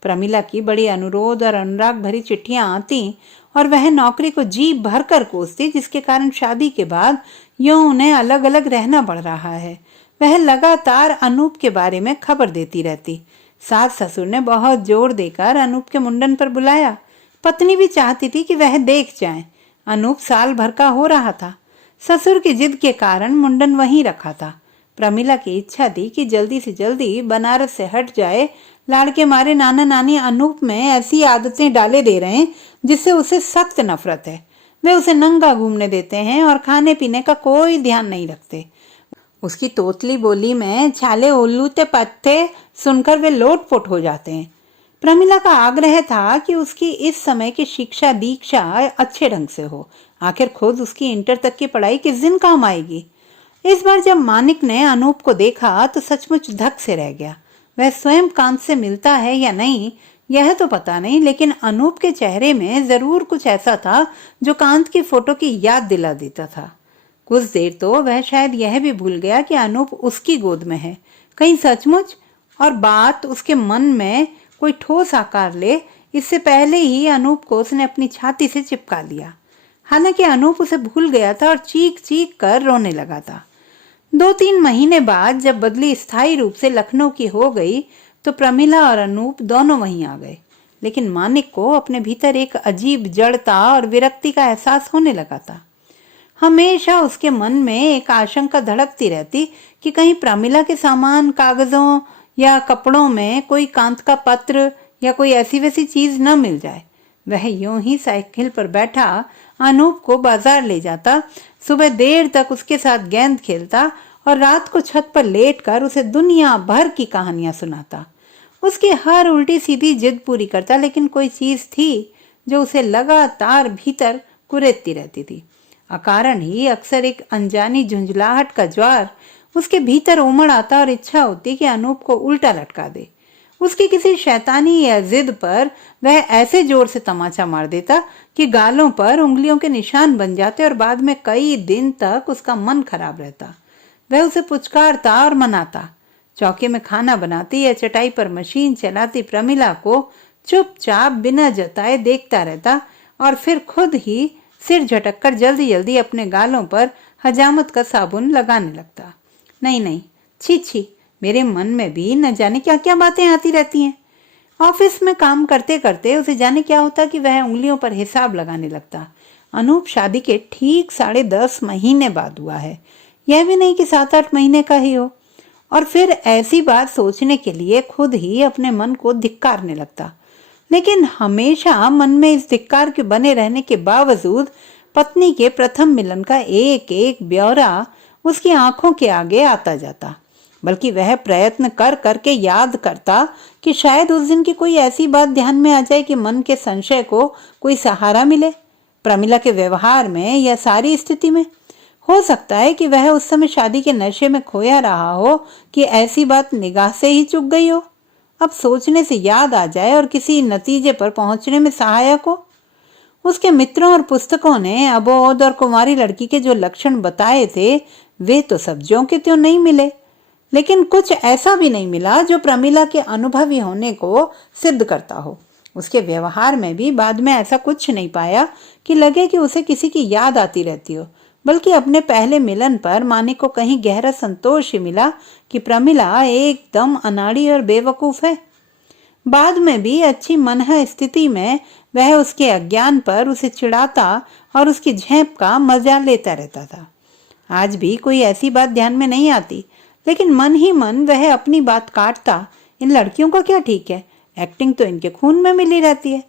प्रमिला की बड़ी अनुरोध और अनुराग भरी चिट्ठियां आती और वह नौकरी को जी भर कर कोसती, जिसके कारण शादी के बाद यूं उन्हें अलग अलग रहना पड़ रहा है। वह लगातार अनूप के बारे में खबर देती रहती। सास ससुर ने बहुत जोर देकर अनूप के मुंडन पर बुलाया। पत्नी भी चाहती थी कि वह देख जाए। अनूप साल भर का हो रहा था। ससुर की जिद के कारण मुंडन वहीं रखा था। प्रमिला की इच्छा थी कि जल्दी से जल्दी बनारस से हट जाए। लाड़ के मारे नाना नानी अनूप में ऐसी आदतें डाले दे रहे हैं जिससे उसे सख्त नफरत है। वे उसे नंगा घूमने देते हैं और खाने पीने का कोई ध्यान नहीं रखते। उसकी तोतली बोली में छाले उल्लूते पत्ते सुनकर वे लोटपोट हो जाते हैं। प्रमिला का आग्रह था कि उसकी इस समय की शिक्षा दीक्षा अच्छे ढंग से हो। आखिर खुद उसकी इंटर तक की पढ़ाई किस दिन काम आएगी। इस बार जब मानिक ने अनूप को देखा तो सचमुच धक से रह गया। वह स्वयं कांत से मिलता है या नहीं यह तो पता नहीं, लेकिन अनूप के चेहरे में जरूर कुछ ऐसा था जो कांत की फोटो की याद दिला देता था। कुछ देर तो वह शायद यह भी भूल गया कि अनूप उसकी गोद में है। कहीं सचमुच और बात उसके मन में कोई ठोस आकार ले, इससे पहले ही अनूप को उसने अपनी छाती से चिपका लिया। हालांकि अनूप उसे भूल गया था और चीख चीख कर रोने लगा था। 2-3 महीने बाद जब बदली स्थायी रूप से लखनऊ की हो गई तो प्रमिला और अनूप दोनों वहीं आ गए। लेकिन मानिक को अपने भीतर एक अजीब जड़ता और विरक्ति का एहसास होने लगा था। हमेशा उसके मन में एक आशंका धड़कती रहती कि कहीं प्रमिला के सामान, कागजों या कपड़ों में कोई कांत का पत्र या कोई ऐसी वैसी चीज न मिल जाए। वह यूं ही साइकिल पर बैठा अनूप को बाजार ले जाता, सुबह देर तक उसके साथ गेंद खेलता और रात को छत पर लेटकर उसे दुनिया भर की कहानियां सुनाता। उसकी हर उल्टी सीधी जिद पूरी करता, लेकिन कोई चीज थी जो उसे लगातार भीतर कुरेदती रहती थी। अकारण ही अक्सर एक अनजानी झुंझलाहट का ज्वार उसके भीतर उमड़ आता और इच्छा होती कि अनूप को उल्टा लटका दे। उसकी किसी शैतानी या जिद पर वह ऐसे जोर से तमाचा मार देता कि गालों पर उंगलियों के निशान बन जाते और बाद में कई दिन तक उसका मन खराब रहता। वह उसे पुचकारता और मनाता। चौके में खाना बनाती या चटाई पर मशीन चलाती प्रमिला को चुपचाप बिना जताए देखता रहता और फिर खुद ही सिर झटक कर जल्दी जल्दी अपने गालों पर हजामत का साबुन लगाने लगता। नहीं नहीं, छी छी, मेरे मन में भी न जाने क्या क्या बातें आती रहती हैं। ऑफिस में काम करते करते उसे जाने क्या होता कि वह उंगलियों पर हिसाब लगाने लगता। अनूप शादी के ठीक 10.5 महीने बाद हुआ है, यह भी नहीं कि 7-8 महीने का ही हो। और फिर ऐसी बात सोचने के लिए खुद ही अपने मन को धिक्कारने लगता। लेकिन हमेशा मन में इस धिक्कार के बने रहने के बावजूद पत्नी के प्रथम मिलन का एक एक ब्यौरा उसकी आंखों के आगे आता जाता। बल्कि वह प्रयत्न कर करके याद करता कि शायद उस दिन की कोई ऐसी बात ध्यान में आ जाए कि मन के संशय को कोई सहारा मिले। प्रमिला के व्यवहार में या सारी स्थिति में हो सकता है कि वह उस समय शादी के नशे में खोया रहा हो कि ऐसी बात निगाह से ही चूक गई हो, अब सोचने से याद आ जाए और किसी नतीजे पर पहुंचने में सहायक हो। उसके मित्रों और पुस्तकों ने अबोध और कुंवारी लड़की के जो लक्षण बताए थे वे तो सब ज्यों के त्यों नहीं मिले, लेकिन कुछ ऐसा भी नहीं मिला जो प्रमिला के अनुभवी होने को सिद्ध करता हो। उसके व्यवहार में भी बाद में ऐसा कुछ नहीं पाया कि लगे कि उसे किसी की याद आती रहती हो, बल्कि अपने पहले मिलन पर मानिक को कहीं गहरा संतोष ही मिला कि प्रमिला एकदम अनाड़ी और बेवकूफ है। बाद में भी अच्छी मनह स्थिति में वह उसके अज्ञान पर उसे चिढ़ाता और उसकी झेप का मजा लेता रहता था। आज भी कोई ऐसी बात ध्यान में नहीं आती, लेकिन मन ही मन वह अपनी बात काटता, इन लड़कियों का क्या ठीक है, एक्टिंग तो इनके खून में मिली रहती है।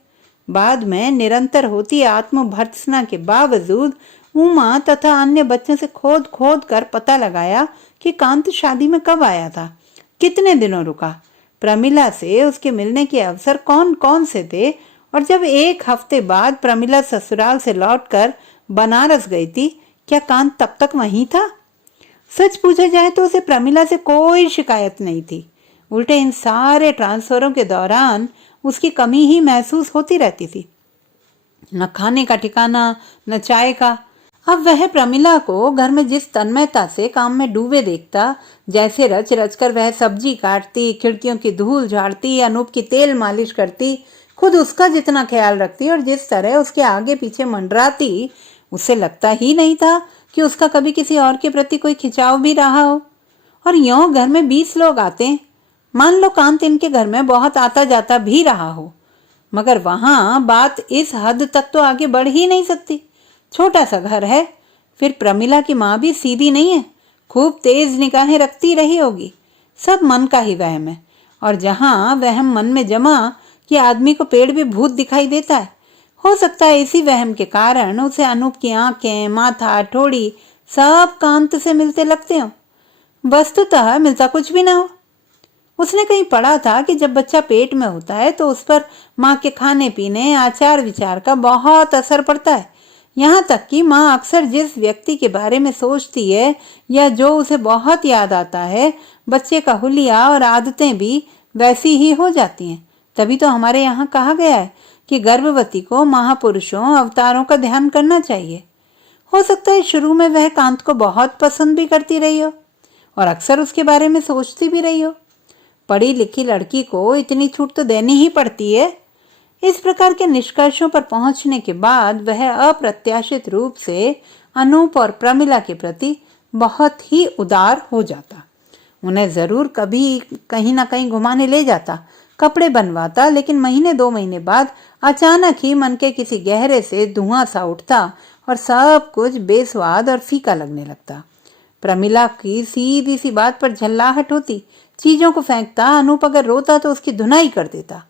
बाद में निरंतर होती आत्मभर्त्सना के बावजूद उमा तथा अन्य बच्चों से खोद खोद कर पता लगाया कि कांत शादी में कब आया था, कितने दिनों रुका, प्रमिला से उसके मिलने के अवसर कौन कौन से थे, और जब एक हफ्ते बाद प्रमिला ससुराल से लौटकर बनारस गई थी, क्या कांत तब तक वहीं था? सच पूछा जाए तो उसे प्रमिला से कोई शिकायत नहीं थी। उल्टे इन सारे ट्रांसफरों के दौरान उसकी कमी ही महसूस होती रहती थी। न खाने का ठिकाना, न चाय का। अब वह प्रमिला को घर में जिस तन्मयता से काम में डूबे देखता, जैसे रच रच कर वह सब्जी काटती, खिड़कियों की धूल झाड़ती, अनूप की तेल मालिश करती, खुद उसका जितना ख्याल रखती और जिस तरह उसके आगे पीछे मंडराती, उसे लगता ही नहीं था कि उसका कभी किसी और के प्रति कोई खिंचाव भी रहा हो। और यूं घर में 20 लोग आते, मान लो कांत इनके घर में बहुत आता जाता भी रहा हो, मगर वहां बात इस हद तक तो आगे बढ़ ही नहीं सकती। छोटा सा घर है, फिर प्रमिला की माँ भी सीधी नहीं है, खूब तेज निगाहें रखती रही होगी। सब मन का ही वहम है, और जहां वहम मन में जमा कि आदमी को पेड़ भी भूत दिखाई देता है, हो सकता है इसी वहम के कारण उसे अनूप की आंखें, माथा, ठोड़ी सब कांत से मिलते लगते हो। वस्तुतः मिलता कुछ भी ना हो। उसने कहीं पढ़ा था कि जब बच्चा पेट में होता है तो उस पर माँ के खाने पीने, आचार विचार का बहुत असर पड़ता है। यहाँ तक कि माँ अक्सर जिस व्यक्ति के बारे में सोचती है या जो उसे बहुत याद आता है, बच्चे का हुलिया और आदतें भी वैसी ही हो जाती हैं। तभी तो हमारे यहाँ कहा गया है कि गर्भवती को महापुरुषों, अवतारों का ध्यान करना चाहिए। हो सकता है शुरू में वह कांत को बहुत पसंद भी करती रही हो और अक्सर उसके बारे में सोचती भी रही हो। पढ़ी लिखी लड़की को इतनी छूट तो देनी ही पड़ती है। इस प्रकार के निष्कर्षों पर पहुंचने के बाद वह अप्रत्याशित रूप से अनूप और प्रमिला के प्रति बहुत ही उदार हो जाता। उन्हें जरूर कभी कहीं ना कहीं घुमाने ले जाता, कपड़े बनवाता, लेकिन महीने 2 महीने बाद अचानक ही मन के किसी गहरे से धुआं सा उठता और सब कुछ बेस्वाद और फीका लगने लगता। प्रमिला की सीधी सी बात पर झल्लाहट होती, चीजों को फेंकता, अनूप अगर रोता तो उसकी धुनाई कर देता।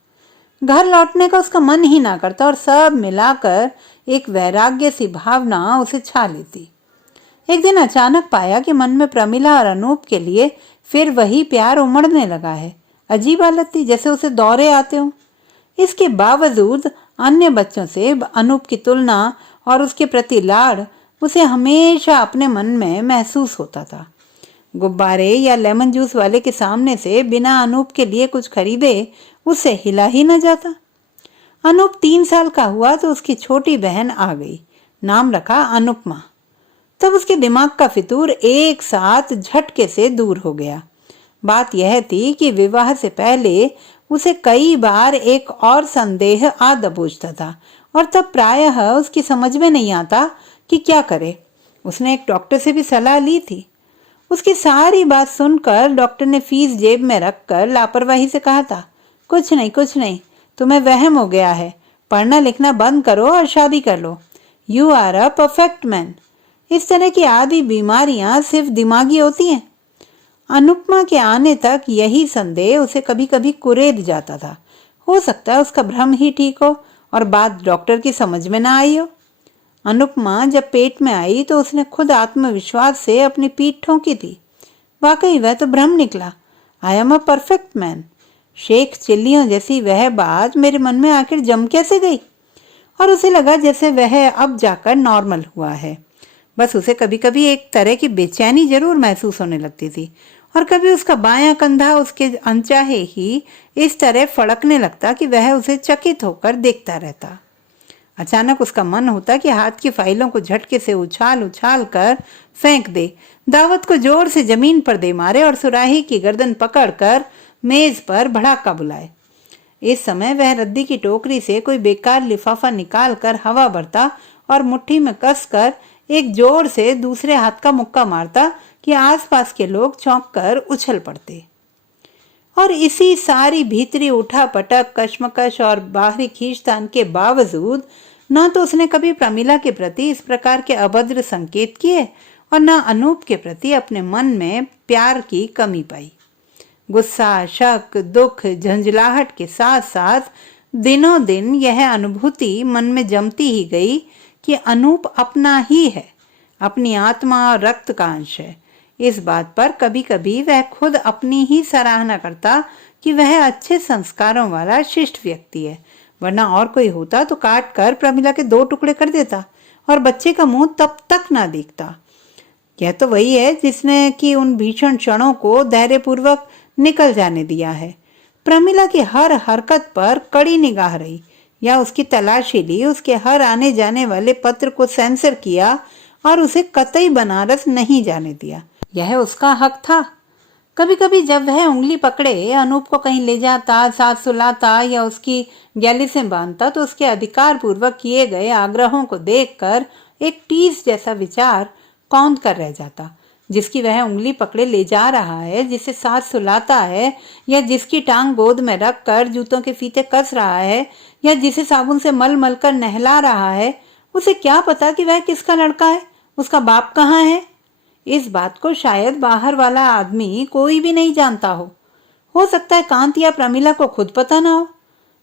घर लौटने का उसका मन ही ना करता और सब मिलाकर एक वैराग्य सी भावना उसे छा लेती। एक दिन अचानक पाया कि मन में प्रमिला और अनूप के लिए फिर वही प्यार उमड़ने लगा है। अजीब हालत थी, जैसे उसे दौरे आते हों। इसके बावजूद अन्य बच्चों से अनूप की तुलना और उसके प्रति लाड़ उसे हमेशा अपने मन में महसूस होता था। गुब्बारे या लेमन जूस वाले के सामने से बिना अनूप के लिए कुछ खरीदे उससे हिला ही न जाता। अनूप 3 साल का हुआ तो उसकी छोटी बहन आ गई, नाम रखा अनुपमा। तब उसके दिमाग का फितूर एक साथ झटके से दूर हो गया। बात यह थी कि विवाह से पहले उसे कई बार एक और संदेह आ दबोचता था और तब प्रायः उसकी समझ में नहीं आता कि क्या करे। उसने एक डॉक्टर से भी सलाह ली थी। उसकी सारी बात सुनकर डॉक्टर ने फीस जेब में रखकर लापरवाही से कहा था, कुछ नहीं, तुम्हें वहम हो गया है, पढ़ना लिखना बंद करो और शादी कर लो। You are a perfect man. इस तरह की आदि बीमारियां सिर्फ दिमागी होती हैं। अनुपमा के आने तक यही संदेह उसे कभी कभी कुरेद जाता था। हो सकता है उसका भ्रम ही ठीक हो और बात डॉक्टर की समझ में ना आई हो। अनुपमा जब पेट में आई तो उसने खुद आत्मविश्वास से अपनी पीठ ठोंकी थी। वाकई वह तो भ्रम निकला। I am a perfect man. शेख चिल्लियों जैसी वह बात मेरे मन में आखिर जम कैसे गई, और उसे लगा जैसे वह अब जाकर नॉर्मल हुआ है। बस उसे कभी कभी एक तरह की बेचैनी जरूर महसूस होने लगती थी, और कभी उसका बायां कंधा उसके अनचाहे ही इस तरह फड़कने लगता कि वह उसे चकित होकर देखता रहता। अचानक उसका मन होता कि हाथ की फाइलों को झटके से उछाल उछाल कर फेंक दे, दावत को जोर से जमीन पर दे मारे और सुराही की गर्दन पकड़कर मेज पर भड़ाका बुलाए। इस समय वह रद्दी की टोकरी से कोई बेकार लिफाफा निकाल कर हवा भरता और मुट्ठी में कसकर एक जोर से दूसरे हाथ का मुक्का मारता कि आसपास के लोग चौंक कर उछल पड़ते। और इसी सारी भीतरी उठा पटक, कश्मकश और बाहरी खींचतान के बावजूद न तो उसने कभी प्रमिला के प्रति इस प्रकार के अभद्र संकेत किए और न अनूप के प्रति अपने मन में प्यार की कमी पाई। गुस्सा, शक, दुख, झंझलाहट के साथ साथ दिनों दिन यह अनुभूति मन में जमती ही गई कि अनूप अपना ही है, अपनी आत्मा और रक्त का अंश है। इस बात पर कभी कभी वह खुद अपनी ही सराहना करता कि वह अच्छे संस्कारों वाला शिष्ट व्यक्ति है, वरना और कोई होता तो काट कर प्रमिला के 2 टुकड़े कर देता और बच्चे का मुंह तब तक ना देखता। यह तो वही है जिसने कि उन भीषण क्षणों को धैर्यपूर्वक निकल जाने दिया है। प्रमिला की हर हरकत पर कड़ी निगाह रही, या उसकी तलाशी ली, उसके हर आने जाने वाले पत्र को सेंसर किया और उसे कतई बनारस नहीं जाने दिया। यह उसका हक था। कभी कभी जब वह उंगली पकड़े अनूप को कहीं ले जाता, साथ सुलाता या उसकी गैली से बांधता, तो उसके अधिकार पूर्वक किए गए आग्रहों को देखकर एक टीस जैसा विचार कौंध कर रह जाता। जिसकी वह उंगली पकड़े ले जा रहा है, जिसे साथ सुलाता है, या जिसकी टांग गोद में रख कर जूतों के फीते कस रहा है, या जिसे साबुन से मल मल कर नहला रहा है, उसे क्या पता कि वह किसका लड़का है, उसका बाप कहाँ है। इस बात को शायद बाहर वाला आदमी कोई भी नहीं जानता हो सकता है कांत या प्रमिला को खुद पता ना हो।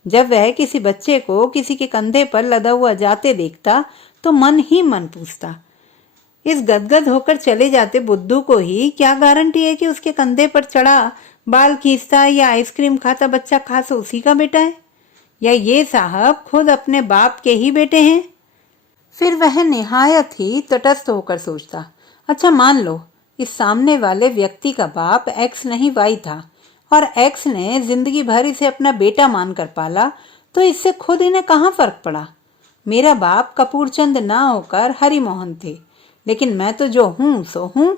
जब वह किसी बच्चे को किसी के कंधे पर लदा हुआ जाते देखता तो मन ही मन पूछता, इस गदगद होकर चले जाते बुद्धू को ही क्या गारंटी है कि उसके कंधे पर चढ़ा बाल खींचता या आइसक्रीम खाता बच्चा खास उसी का बेटा है, या ये साहब खुद अपने बाप के ही बेटे हैं। फिर वह निहायत ही तटस्थ होकर सोचता, अच्छा मान लो इस सामने वाले व्यक्ति का बाप एक्स नहीं वाई था, और एक्स ने जिंदगी भर इसे अपना बेटा मानकर पाला, तो इससे खुद इन्हें कहाँ फर्क पड़ा। मेरा बाप कपूरचंद ना होकर हरिमोहन थे, लेकिन मैं तो जो हूं सो हूं।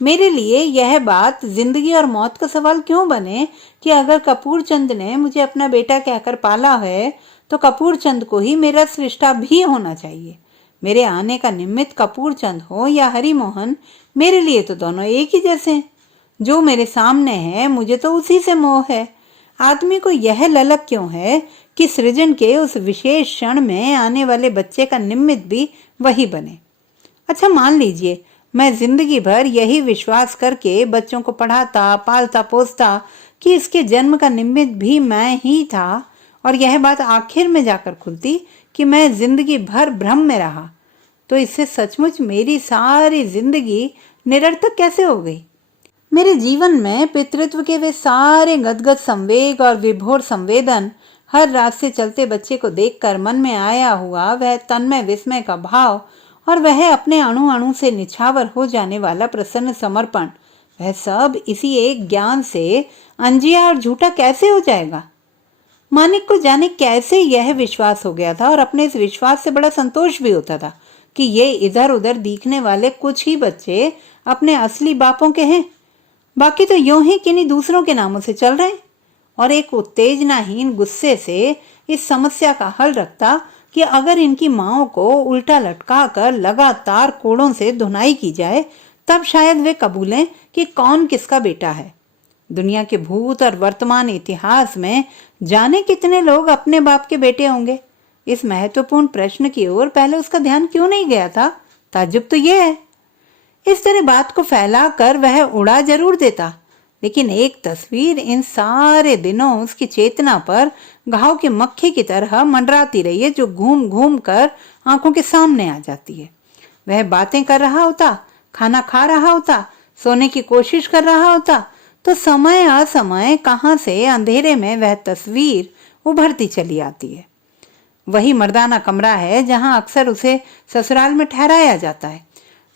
मेरे लिए यह बात जिंदगी और मौत का सवाल क्यों बने कि अगर कपूरचंद ने मुझे अपना बेटा कहकर पाला है तो कपूरचंद को ही मेरा सृष्टा भी होना चाहिए। मेरे आने का निमित्त कपूरचंद हो या हरिमोहन, मेरे लिए तो दोनों एक ही जैसे हैं। जो मेरे सामने है मुझे तो उसी से मोह है। आदमी को यह ललक क्यों है कि सृजन के उस विशेष क्षण में आने वाले बच्चे का निमित्त भी वही बने। अच्छा मान लीजिए मैं जिंदगी भर यही विश्वास करके बच्चों को पढ़ाता, पालता, पोसता कि इसके जन्म का निमित्त भी मैं ही था, और यह बात आखिर में जाकर खुलती कि मैं जिंदगी भर भ्रम में रहा, तो इससे सचमुच मेरी सारी जिंदगी निरर्थक कैसे हो गई। मेरे जीवन में पितृत्व के वे सारे गदगद संवेग और विभोर संवेदन, हर रात से चलते बच्चे को देखकर मन में आया हुआ वह तन्मय विस्मय का भाव, और वह अपने अणु अणु से निछावर हो जाने वाला प्रसन्न समर्पण, वह सब इसी एक ज्ञान से अंजिया और झूठा कैसे हो जाएगा। मानिक को जाने कैसे यह विश्वास हो गया था, और अपने इस विश्वास से बड़ा संतोष भी होता था कि ये इधर उधर दिखने वाले कुछ ही बच्चे अपने असली बापों के हैं, बाकी तो यूं ही किन्हीं दूसरों के नामों से चल रहे हैं। और एक उत्तेजनाहीन गुस्से से इस समस्या का हल रखता कि अगर इनकी माओं को उल्टा लटका कर लगातार कोड़ों से धुनाई की जाए, तब शायद वे कबूलें कि कौन किसका बेटा है। दुनिया के भूत और वर्तमान इतिहास में जाने कितने लोग अपने बाप के बेटे होंगे। इस महत्वपूर्ण प्रश्न की ओर पहले उसका ध्यान क्यों नहीं गया था। ताज्जुब तो यह है। इस तरह बात को फैला कर वह उड़ा जरूर देता, लेकिन एक तस्वीर इन सारे दिनों उसकी चेतना पर घाव की मक्खी की तरह मंडराती रही है, जो घूम घूम कर आंखों के सामने आ जाती है। वह बातें कर रहा होता, खाना खा रहा होता, सोने की कोशिश कर रहा होता तो समय असमय कहां से अंधेरे में वह तस्वीर उभरती चली आती है। वही मर्दाना कमरा है जहां अक्सर उसे ससुराल में ठहराया जाता है।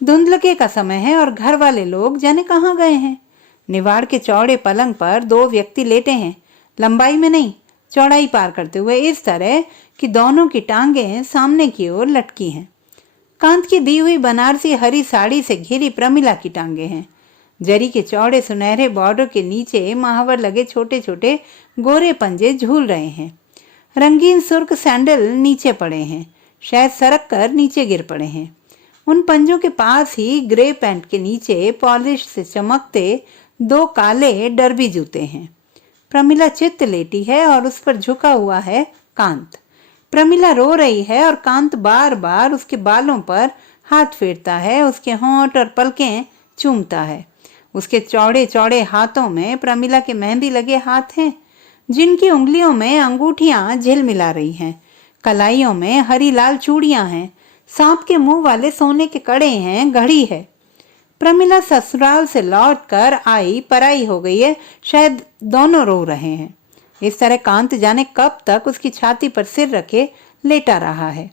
धुंधलके का समय है और घर वाले लोग जाने कहाँ गए हैं। निवाड़ के चौड़े पलंग पर 2 व्यक्ति लेटे हैं, लंबाई में नहीं चौड़ाई पार करते हुए, इस तरह कि दोनों की टांगें सामने की ओर लटकी हैं। कांत की दी हुई बनारसी हरी साड़ी से घिरी प्रमिला की टांगें हैं। जरी के चौड़े सुनहरे बॉर्डर के नीचे महावर लगे छोटे छोटे गोरे पंजे झूल रहे हैं। रंगीन सुर्ख सैंडल नीचे पड़े हैं, शायद सरक कर नीचे गिर पड़े हैं। उन पंजों के पास ही ग्रे पैंट के नीचे पॉलिश से चमकते 2 काले डर्बी जूते हैं। प्रमिला चित्त लेटी है और उस पर झुका हुआ है कांत। प्रमिला रो रही है और कांत बार बार उसके बालों पर हाथ फेरता है, उसके होंठ और पलकें चूमता है। उसके चौड़े चौड़े हाथों में प्रमिला के मेहंदी लगे हाथ हैं, जिनकी उंगलियों में अंगूठियां झिलमिला रही हैं। कलाइयों में हरी लाल चूड़ियां हैं, सांप के मुंह वाले सोने के कड़े हैं, घड़ी है। प्रमिला ससुराल से लौटकर आई पराई हो गई है, शायद दोनों रो रहे हैं। इस तरह कांत जाने कब तक उसकी छाती पर सिर रखे लेटा रहा है।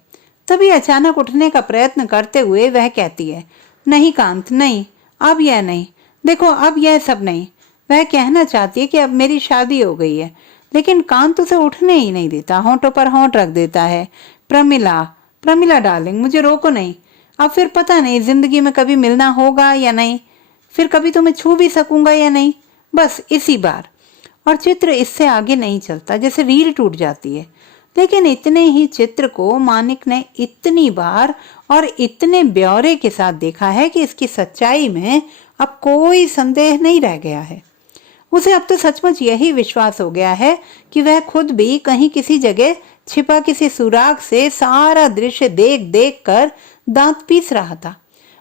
तभी अचानक उठने का प्रयत्न करते हुए वह कहती है, नहीं कांत नहीं, अब यह नहीं, देखो अब यह सब नहीं। वह कहना चाहती है कि अब मेरी शादी हो गई है, लेकिन कांत उसे उठने ही नहीं देता, होंठों पर होंठ रख देता है। प्रमिला प्रमिला डार्लिंग, मुझे रोको नहीं, अब फिर पता नहीं जिंदगी में कभी मिलना होगा या नहीं, फिर कभी तुम्हें छू भी सकूंगा या नहीं, बस इसी बार। और चित्र इससे आगे नहीं चलता, जैसे रील टूट जाती है। लेकिन इतने ही चित्र को मानिक ने इतनी बार और इतने ब्यौरे के साथ देखा है कि इसकी सच्चाई में अब कोई संदेह नहीं रह गया है। उसे अब तो सचमुच यही विश्वास हो गया है कि वह खुद भी कहीं किसी जगह छिपा किसी सुराग से सारा दृश्य देख देख कर दांत पीस रहा था।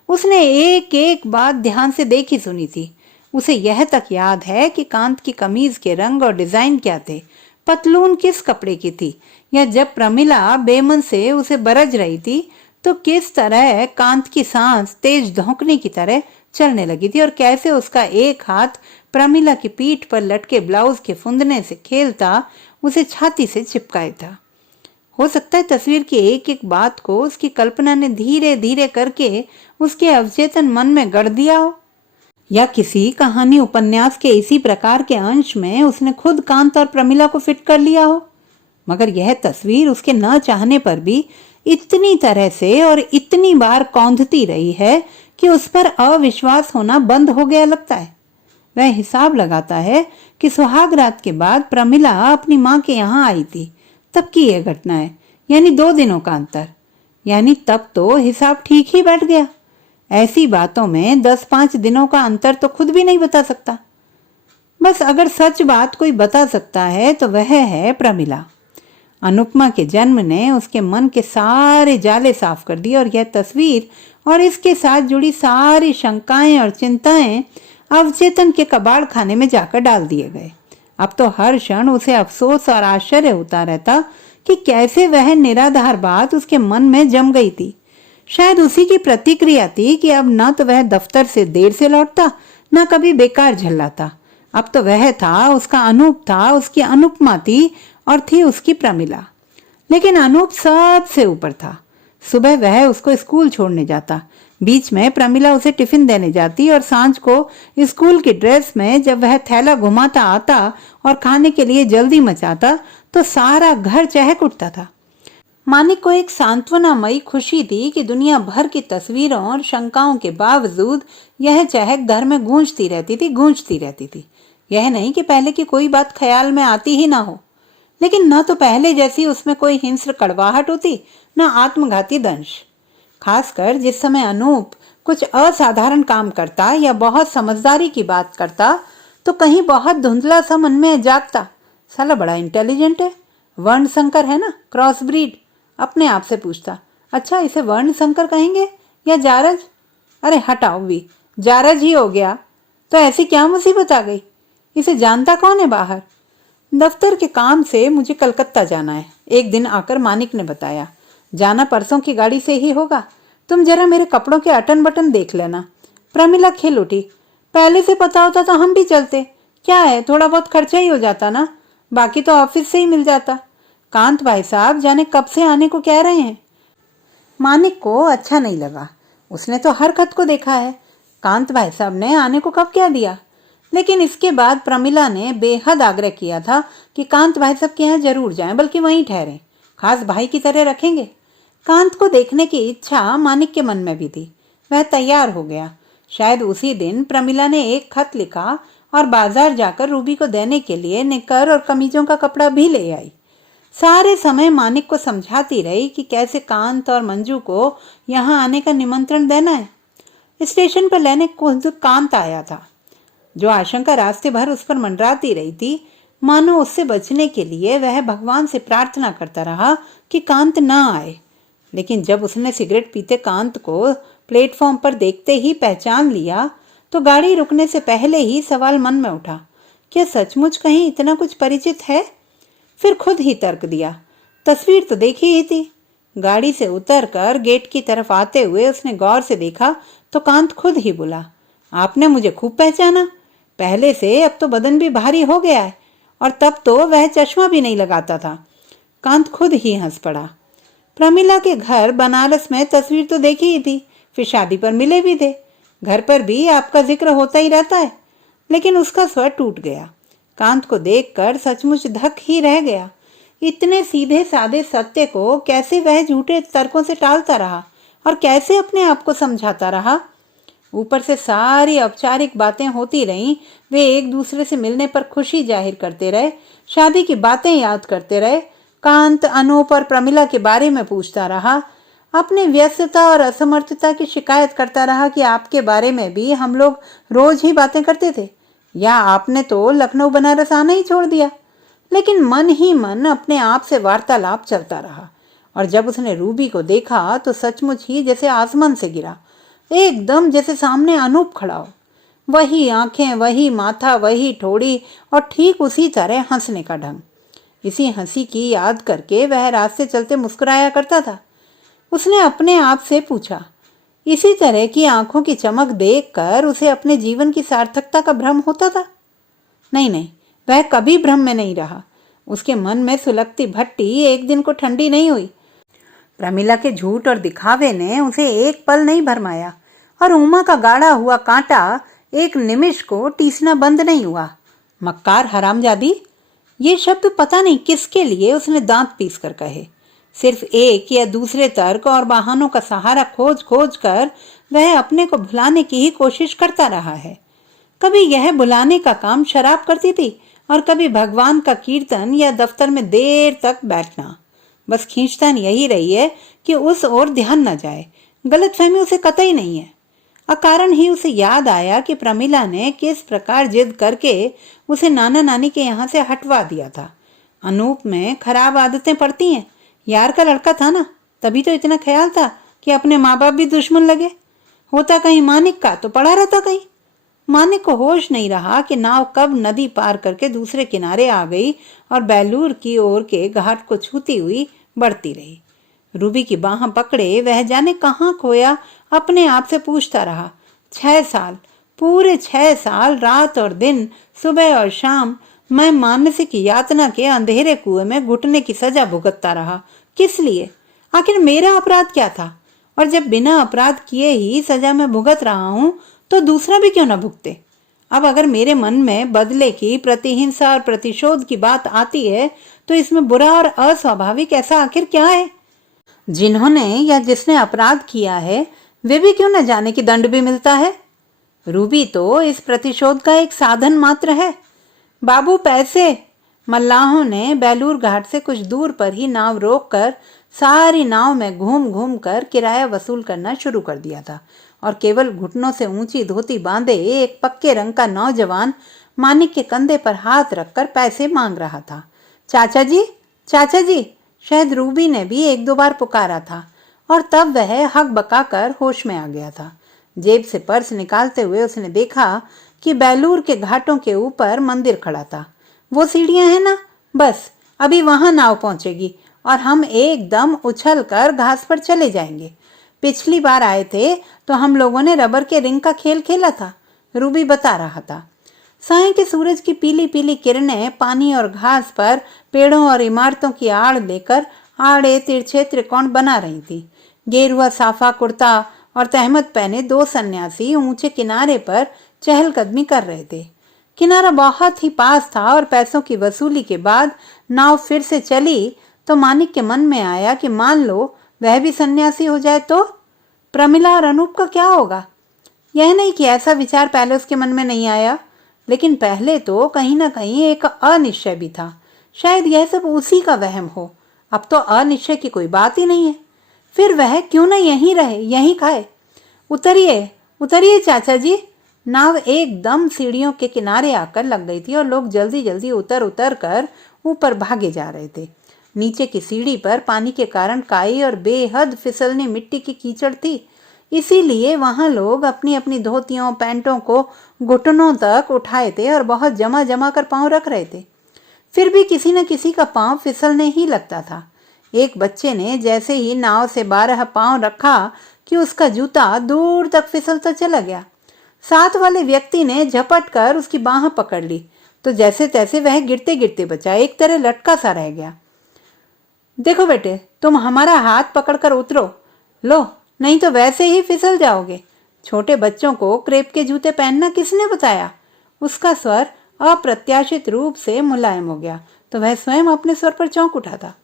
उसने एक एक बात ध्यान से देखी सुनी थी। उसे यह तक याद है कि कांत की कमीज के रंग और डिजाइन क्या थे, पतलून किस कपड़े की थी, या जब प्रमिला बेमन से उसे बरज रही थी तो किस तरह कांत की सांस तेज धौंकने की तरह चलने लगी थी, और कैसे उसका एक हाथ प्रमिला की पीठ पर लटके ब्लाउज के फुंदने से खेलता उसे छाती से चिपकाए था। हो सकता है तस्वीर की एक एक बात को उसकी कल्पना ने धीरे धीरे करके उसके अवचेतन मन में गढ़ दिया हो, या किसी कहानी उपन्यास के इसी प्रकार के अंश में उसने खुद कांत और प्रमिला को फिट कर लिया हो। मगर यह तस्वीर उसके न चाहने पर भी इतनी तरह से और इतनी बार कौंधती रही है कि उस पर अविश्वास होना बंद हो गया लगता है। वह हिसाब लगाता है कि सुहाग रात के बाद प्रमिला अपनी माँ के यहाँ आई थी, तब की यह घटना है, यानी 2 दिनों का अंतर, यानी तब तो हिसाब ठीक ही बैठ गया। ऐसी बातों में 10-5 दिनों का अंतर तो खुद भी नहीं बता सकता। बस अगर सच बात कोई बता सकता है तो वह है प्रमिला। अनुपमा के जन्म ने उसके मन के सारे जाले साफ कर दिए, और यह तस्वीर और इसके साथ जुड़ी सारी शंकाएं और चिंताएं अवचेतन के कबाड़ खाने में जाकर डाल दिए गए। अब तो हर क्षण उसे अफसोस और आश्चर्य होता रहता कि कैसे वह निराधार बात उसके मन में जम गई थी। शायद उसी की प्रतिक्रिया थी कि अब न तो वह दफ्तर से देर से लौटता, न कभी बेकार झल्लाता। अब तो वह था, उसका अनूप था, उसकी अनुपमा थी, और थी उसकी प्रमिला। लेकिन अनूप सबसे ऊपर था। सुबह वह उसको स्कूल छोड़ने जाता, बीच में प्रमिला उसे टिफिन देने जाती, और सांझ को स्कूल की ड्रेस में जब वह थैला घुमाता आता और खाने के लिए जल्दी मचाता तो सारा घर चहक उठता था। मानिक को एक सांत्वनामयी खुशी थी कि दुनिया भर की तस्वीरों और शंकाओं के बावजूद यह चहक घर में गूंजती रहती थी। यह नहीं कि पहले की कोई बात ख्याल में आती ही ना हो, लेकिन न तो पहले जैसी उसमें कोई हिंस्र कड़वाहट होती, न आत्मघाती दंश। खासकर जिस समय अनूप कुछ असाधारण काम करता या बहुत समझदारी की बात करता तो कहीं बहुत धुंधला सा मन में जागता, साला बड़ा इंटेलिजेंट है, वर्ण संकर है ना, क्रॉस ब्रीड। अपने आप से पूछता, अच्छा इसे वर्ण संकर कहेंगे या जारज? अरे हटाओ भी, जारज ही हो गया तो ऐसी क्या मुसीबत आ गई? इसे जानता कौन है बाहर? दफ्तर के काम से मुझे कलकत्ता जाना है, एक दिन आकर मानिक ने बताया। जाना परसों की गाड़ी से ही होगा, तुम जरा मेरे कपड़ों के अटन बटन देख लेना। प्रमिला खिल उठी, पहले से पता होता तो हम भी चलते। क्या है, थोड़ा बहुत खर्चा ही हो जाता ना, बाकी तो ऑफिस से ही मिल जाता। कांत भाई साहब जाने कब से आने को कह रहे हैं। मानिक को अच्छा नहीं लगा। उसने तो हर खत को देखा है, कांत भाई साहब ने आने को कब कह दिया। लेकिन इसके बाद प्रमिला ने बेहद आग्रह किया था कि कांत भाई साहब के यहाँ जरूर जाएं, बल्कि वहीं ठहरें, खास भाई की तरह रखेंगे। कांत को देखने की इच्छा मानिक के मन में भी थी। वह तैयार हो गया। शायद उसी दिन प्रमिला ने एक खत लिखा और बाजार जाकर रूबी को देने के लिए निकर और कमीजों का कपड़ा भी ले आई। सारे समय मानिक को समझाती रही कि कैसे कांत और मंजू को यहाँ आने का निमंत्रण देना है। स्टेशन पर लेने खुद कांत आया था। जो आशंका रास्ते भर उस पर मंडराती रही थी, मानो उससे बचने के लिए वह भगवान से प्रार्थना करता रहा कि कांत ना आए। लेकिन जब उसने सिगरेट पीते कांत को प्लेटफॉर्म पर देखते ही पहचान लिया, तो गाड़ी रुकने से पहले ही सवाल मन में उठा, क्या सचमुच कहीं इतना कुछ परिचित है? फिर खुद ही तर्क दिया, तस्वीर तो देखी ही थी। गाड़ी से उतरकर गेट की तरफ आते हुए उसने गौर से देखा तो कांत खुद ही बोला, आपने मुझे खूब पहचाना। पहले से अब तो बदन भी भारी हो गया है, और तब तो वह चश्मा भी नहीं लगाता था। कांत खुद ही हंस पड़ा। प्रमिला के घर बनारस में तस्वीर तो देखी ही थी, फिर शादी पर मिले भी थे। घर पर भी आपका जिक्र होता ही रहता है। लेकिन उसका स्वर टूट गया। कांत को देखकर सचमुच धक ही रह गया। इतने सीधे साधे सत्य को कैसे वह झूठे तर्कों से टालता रहा, और कैसे अपने आप को समझाता रहा। ऊपर से सारी औपचारिक बातें होती रहीं। वे एक दूसरे से मिलने पर खुशी जाहिर करते रहे, शादी की बातें याद करते रहे। कांत अनूप और प्रमिला के बारे में पूछता रहा, अपनी व्यस्तता और असमर्थता की शिकायत करता रहा कि आपके बारे में भी हम लोग रोज ही बातें करते थे, या आपने तो लखनऊ बनारस आना ही छोड़ दिया। लेकिन मन ही मन अपने आप से वार्तालाप चलता रहा। और जब उसने रूबी को देखा तो सचमुच ही जैसे आसमान से गिरा, एकदम जैसे सामने अनूप खड़ा हो। वही आंखें, वही माथा, वही ठोड़ी, और ठीक उसी तरह हंसने का ढंग। इसी हंसी की याद करके वह रास्ते चलते मुस्कुराया करता था। उसने अपने आप से पूछा, इसी तरह की आंखों की चमक देखकर उसे अपने जीवन की सार्थकता का भ्रम होता था? नहीं, वह कभी भ्रम में नहीं रहा। उसके मन में सुलगती भट्टी एक दिन को ठंडी नहीं हुई। प्रमिला के झूठ और दिखावे ने उसे एक पल नहीं भरमाया, और उमा का गाड़ा हुआ कांटा एक निमिष को टीसना बंद नहीं हुआ। मक्कार, हरामजादी, ये शब्द पता नहीं किसके लिए उसने दांत पीस कर कहे। सिर्फ एक या दूसरे तर्क और बहानों का सहारा खोज खोज कर वह अपने को भुलाने की ही कोशिश करता रहा है। कभी यह भुलाने का काम शराब करती थी, और कभी भगवान का कीर्तन या दफ्तर में देर तक बैठना। बस खींचतान यही रही है कि उस ओर ध्यान न जाए। गलतफहमी उसे कतई नहीं है। अकारण ही उसे याद आया कि प्रमिला ने किस प्रकार जिद करके उसे नाना नानी के यहाँ से हटवा दिया था। अनूप में खराब आदतें पड़ती हैं। यार का लड़का था ना, तभी तो इतना ख्याल था कि अपने माँ बाप भी दुश्मन लगे। होता कहीं मानिक का तो पड़ा रहता कहीं। मानिक को होश नहीं रहा कि नाव कब नदी पार करके दूसरे किनारे आ गई और बेलूर की ओर के घाट को छूती हुई बढ़ती रही। रूबी की बाह पकड़े वह जाने कहाँ खोया अपने आप से पूछता रहा। 6 साल, पूरे 6 साल, रात और दिन, सुबह और शाम मैं मानसिक यातना के अंधेरे कुएं में घुटने की सजा भुगतता रहा। किस लिए? आखिर मेरा अपराध क्या था? और जब बिना अपराध किए ही सजा में भुगत रहा हूं, तो दूसरा भी क्यों न भुगते? अब अगर मेरे मन में बदले की, प्रतिहिंसा और प्रतिशोध की बात आती है, तो इसमें बुरा और अस्वाभाविक ऐसा आखिर क्या है? जिन्होंने या जिसने अपराध किया है, वे भी क्यों न जाने कि दंड भी मिलता है। रूबी तो इस प्रतिशोध का एक साधन मात्र है। बाबू, पैसे। मल्लाहों ने बेलूर घाट से कुछ दूर पर ही नाव रोककर सारी नाव में घूम घूम कर किराया वसूल करना शुरू कर दिया था, और केवल घुटनों से ऊंची धोती बांधे एक पक्के रंग का नौजवान मानिक के कंधे पर हाथ रखकर पैसे मांग रहा था। चाचा जी, चाचा जी, शायद रूबी ने भी 1-2 बार पुकारा था, और तब वह हक बकाकर होश में आ गया था। जेब से पर्स निकालते हुए उसने देखा कि बेलूर के घाटों के ऊपर मंदिर खड़ा था। वो सीढ़ियां हैं ना, बस अभी वहां नाव पहुंचेगी और हम एकदम उछल कर घास पर चले जाएंगे। पिछली बार आए थे तो हम लोगों ने रबर के रिंग का खेल खेला था। रूबी बता रहा था। साय के सूरज की पीली पीली किरणें पानी और घास पर पेड़ों और इमारतों की आड़ लेकर आड़े तिरछे त्रिकोण बना रही थी। गेरुआ साफा कुर्ता और तहमद पहने दो सन्यासी ऊंचे किनारे पर चहलकदमी कर रहे थे। किनारा बहुत ही पास था और पैसों की वसूली के बाद नाव फिर से चली तो मानिक के मन में आया कि मान लो वह भी सन्यासी हो जाए तो प्रमिला और अनूप का क्या होगा। यह नहीं कि ऐसा विचार पहले उसके मन में नहीं आया, लेकिन पहले तो कहीं ना कहीं एक अनिश्चय भी था। शायद यह सब उसी का वहम हो। अब तो अनिश्चय की कोई बात ही नहीं है। फिर वह क्यों न यहीं रहे, यहीं खाए। उतरिए उतरिए चाचा जी। नाव एकदम सीढ़ियों के किनारे आकर लग गई थी और लोग जल्दी जल्दी उतर उतर कर ऊपर भागे जा रहे थे। नीचे की सीढ़ी पर पानी के कारण काई और बेहद फिसलनी मिट्टी की कीचड़ थी, इसीलिए वहां लोग अपनी अपनी धोतियों पैंटों को घुटनों तक उठाए थे और बहुत जमा जमा कर पांव रख रहे थे। फिर भी किसी न किसी का पांव फिसलने ही लगता था। एक बच्चे ने जैसे ही नाव से 12 पांव रखा कि उसका जूता दूर तक फिसलता चला गया। साथ वाले व्यक्ति ने झपट कर उसकी बाह पकड़ ली तो जैसे तैसे वह गिरते गिरते बचा, एक तरह लटका सा रह गया। देखो बेटे, तुम हमारा हाथ पकड़कर उतरो, लो, नहीं तो वैसे ही फिसल जाओगे। छोटे बच्चों को क्रेप के जूते पहनना किसने बताया? उसका स्वर अप्रत्याशित रूप से मुलायम हो गया तो वह स्वयं अपने स्वर पर चौंक उठा था।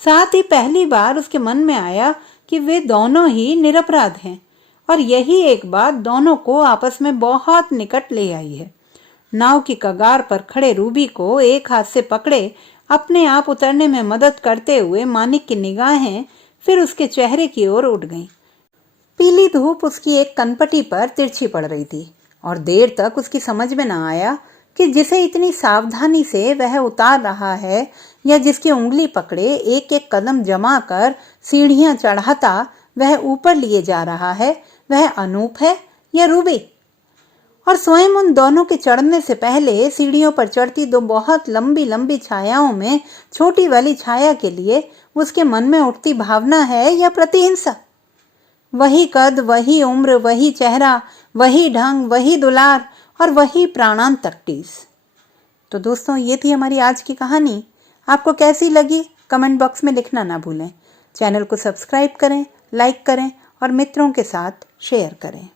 साथ ही पहली बार उसके मन में आया कि वे दोनों ही निरपराध हैं और यही एक बात दोनों को आपस में बहुत निकट ले आई है। नाव की कगार पर खड़े रूबी को एक हाथ से पकड़े अपने आप उतरने में मदद करते हुए मानिक की निगाहें फिर उसके चेहरे की ओर उठ गईं। पीली धूप उसकी एक कनपटी पर तिरछी पड़ रही थी और देर तक उसकी समझ में न आया कि जिसे इतनी सावधानी से वह उतार रहा है या जिसकी उंगली पकड़े एक एक कदम जमा कर सीढ़ियां चढ़ाता वह ऊपर लिए जा रहा है, वह अनूप है या रूबी। और स्वयं उन दोनों के चढ़ने से पहले सीढ़ियों पर चढ़ती दो बहुत लंबी लंबी छायाओं में छोटी वाली छाया के लिए उसके मन में उठती भावना है या प्रतिहिंसा। वही कद, वही उम्र, वही चेहरा, वही ढंग, वही दुलार और वही प्राणांतक टीस। तो दोस्तों, ये थी हमारी आज की कहानी। आपको कैसी लगी कमेंट बॉक्स में लिखना ना भूलें। चैनल को सब्सक्राइब करें, लाइक करें और मित्रों के साथ शेयर करें।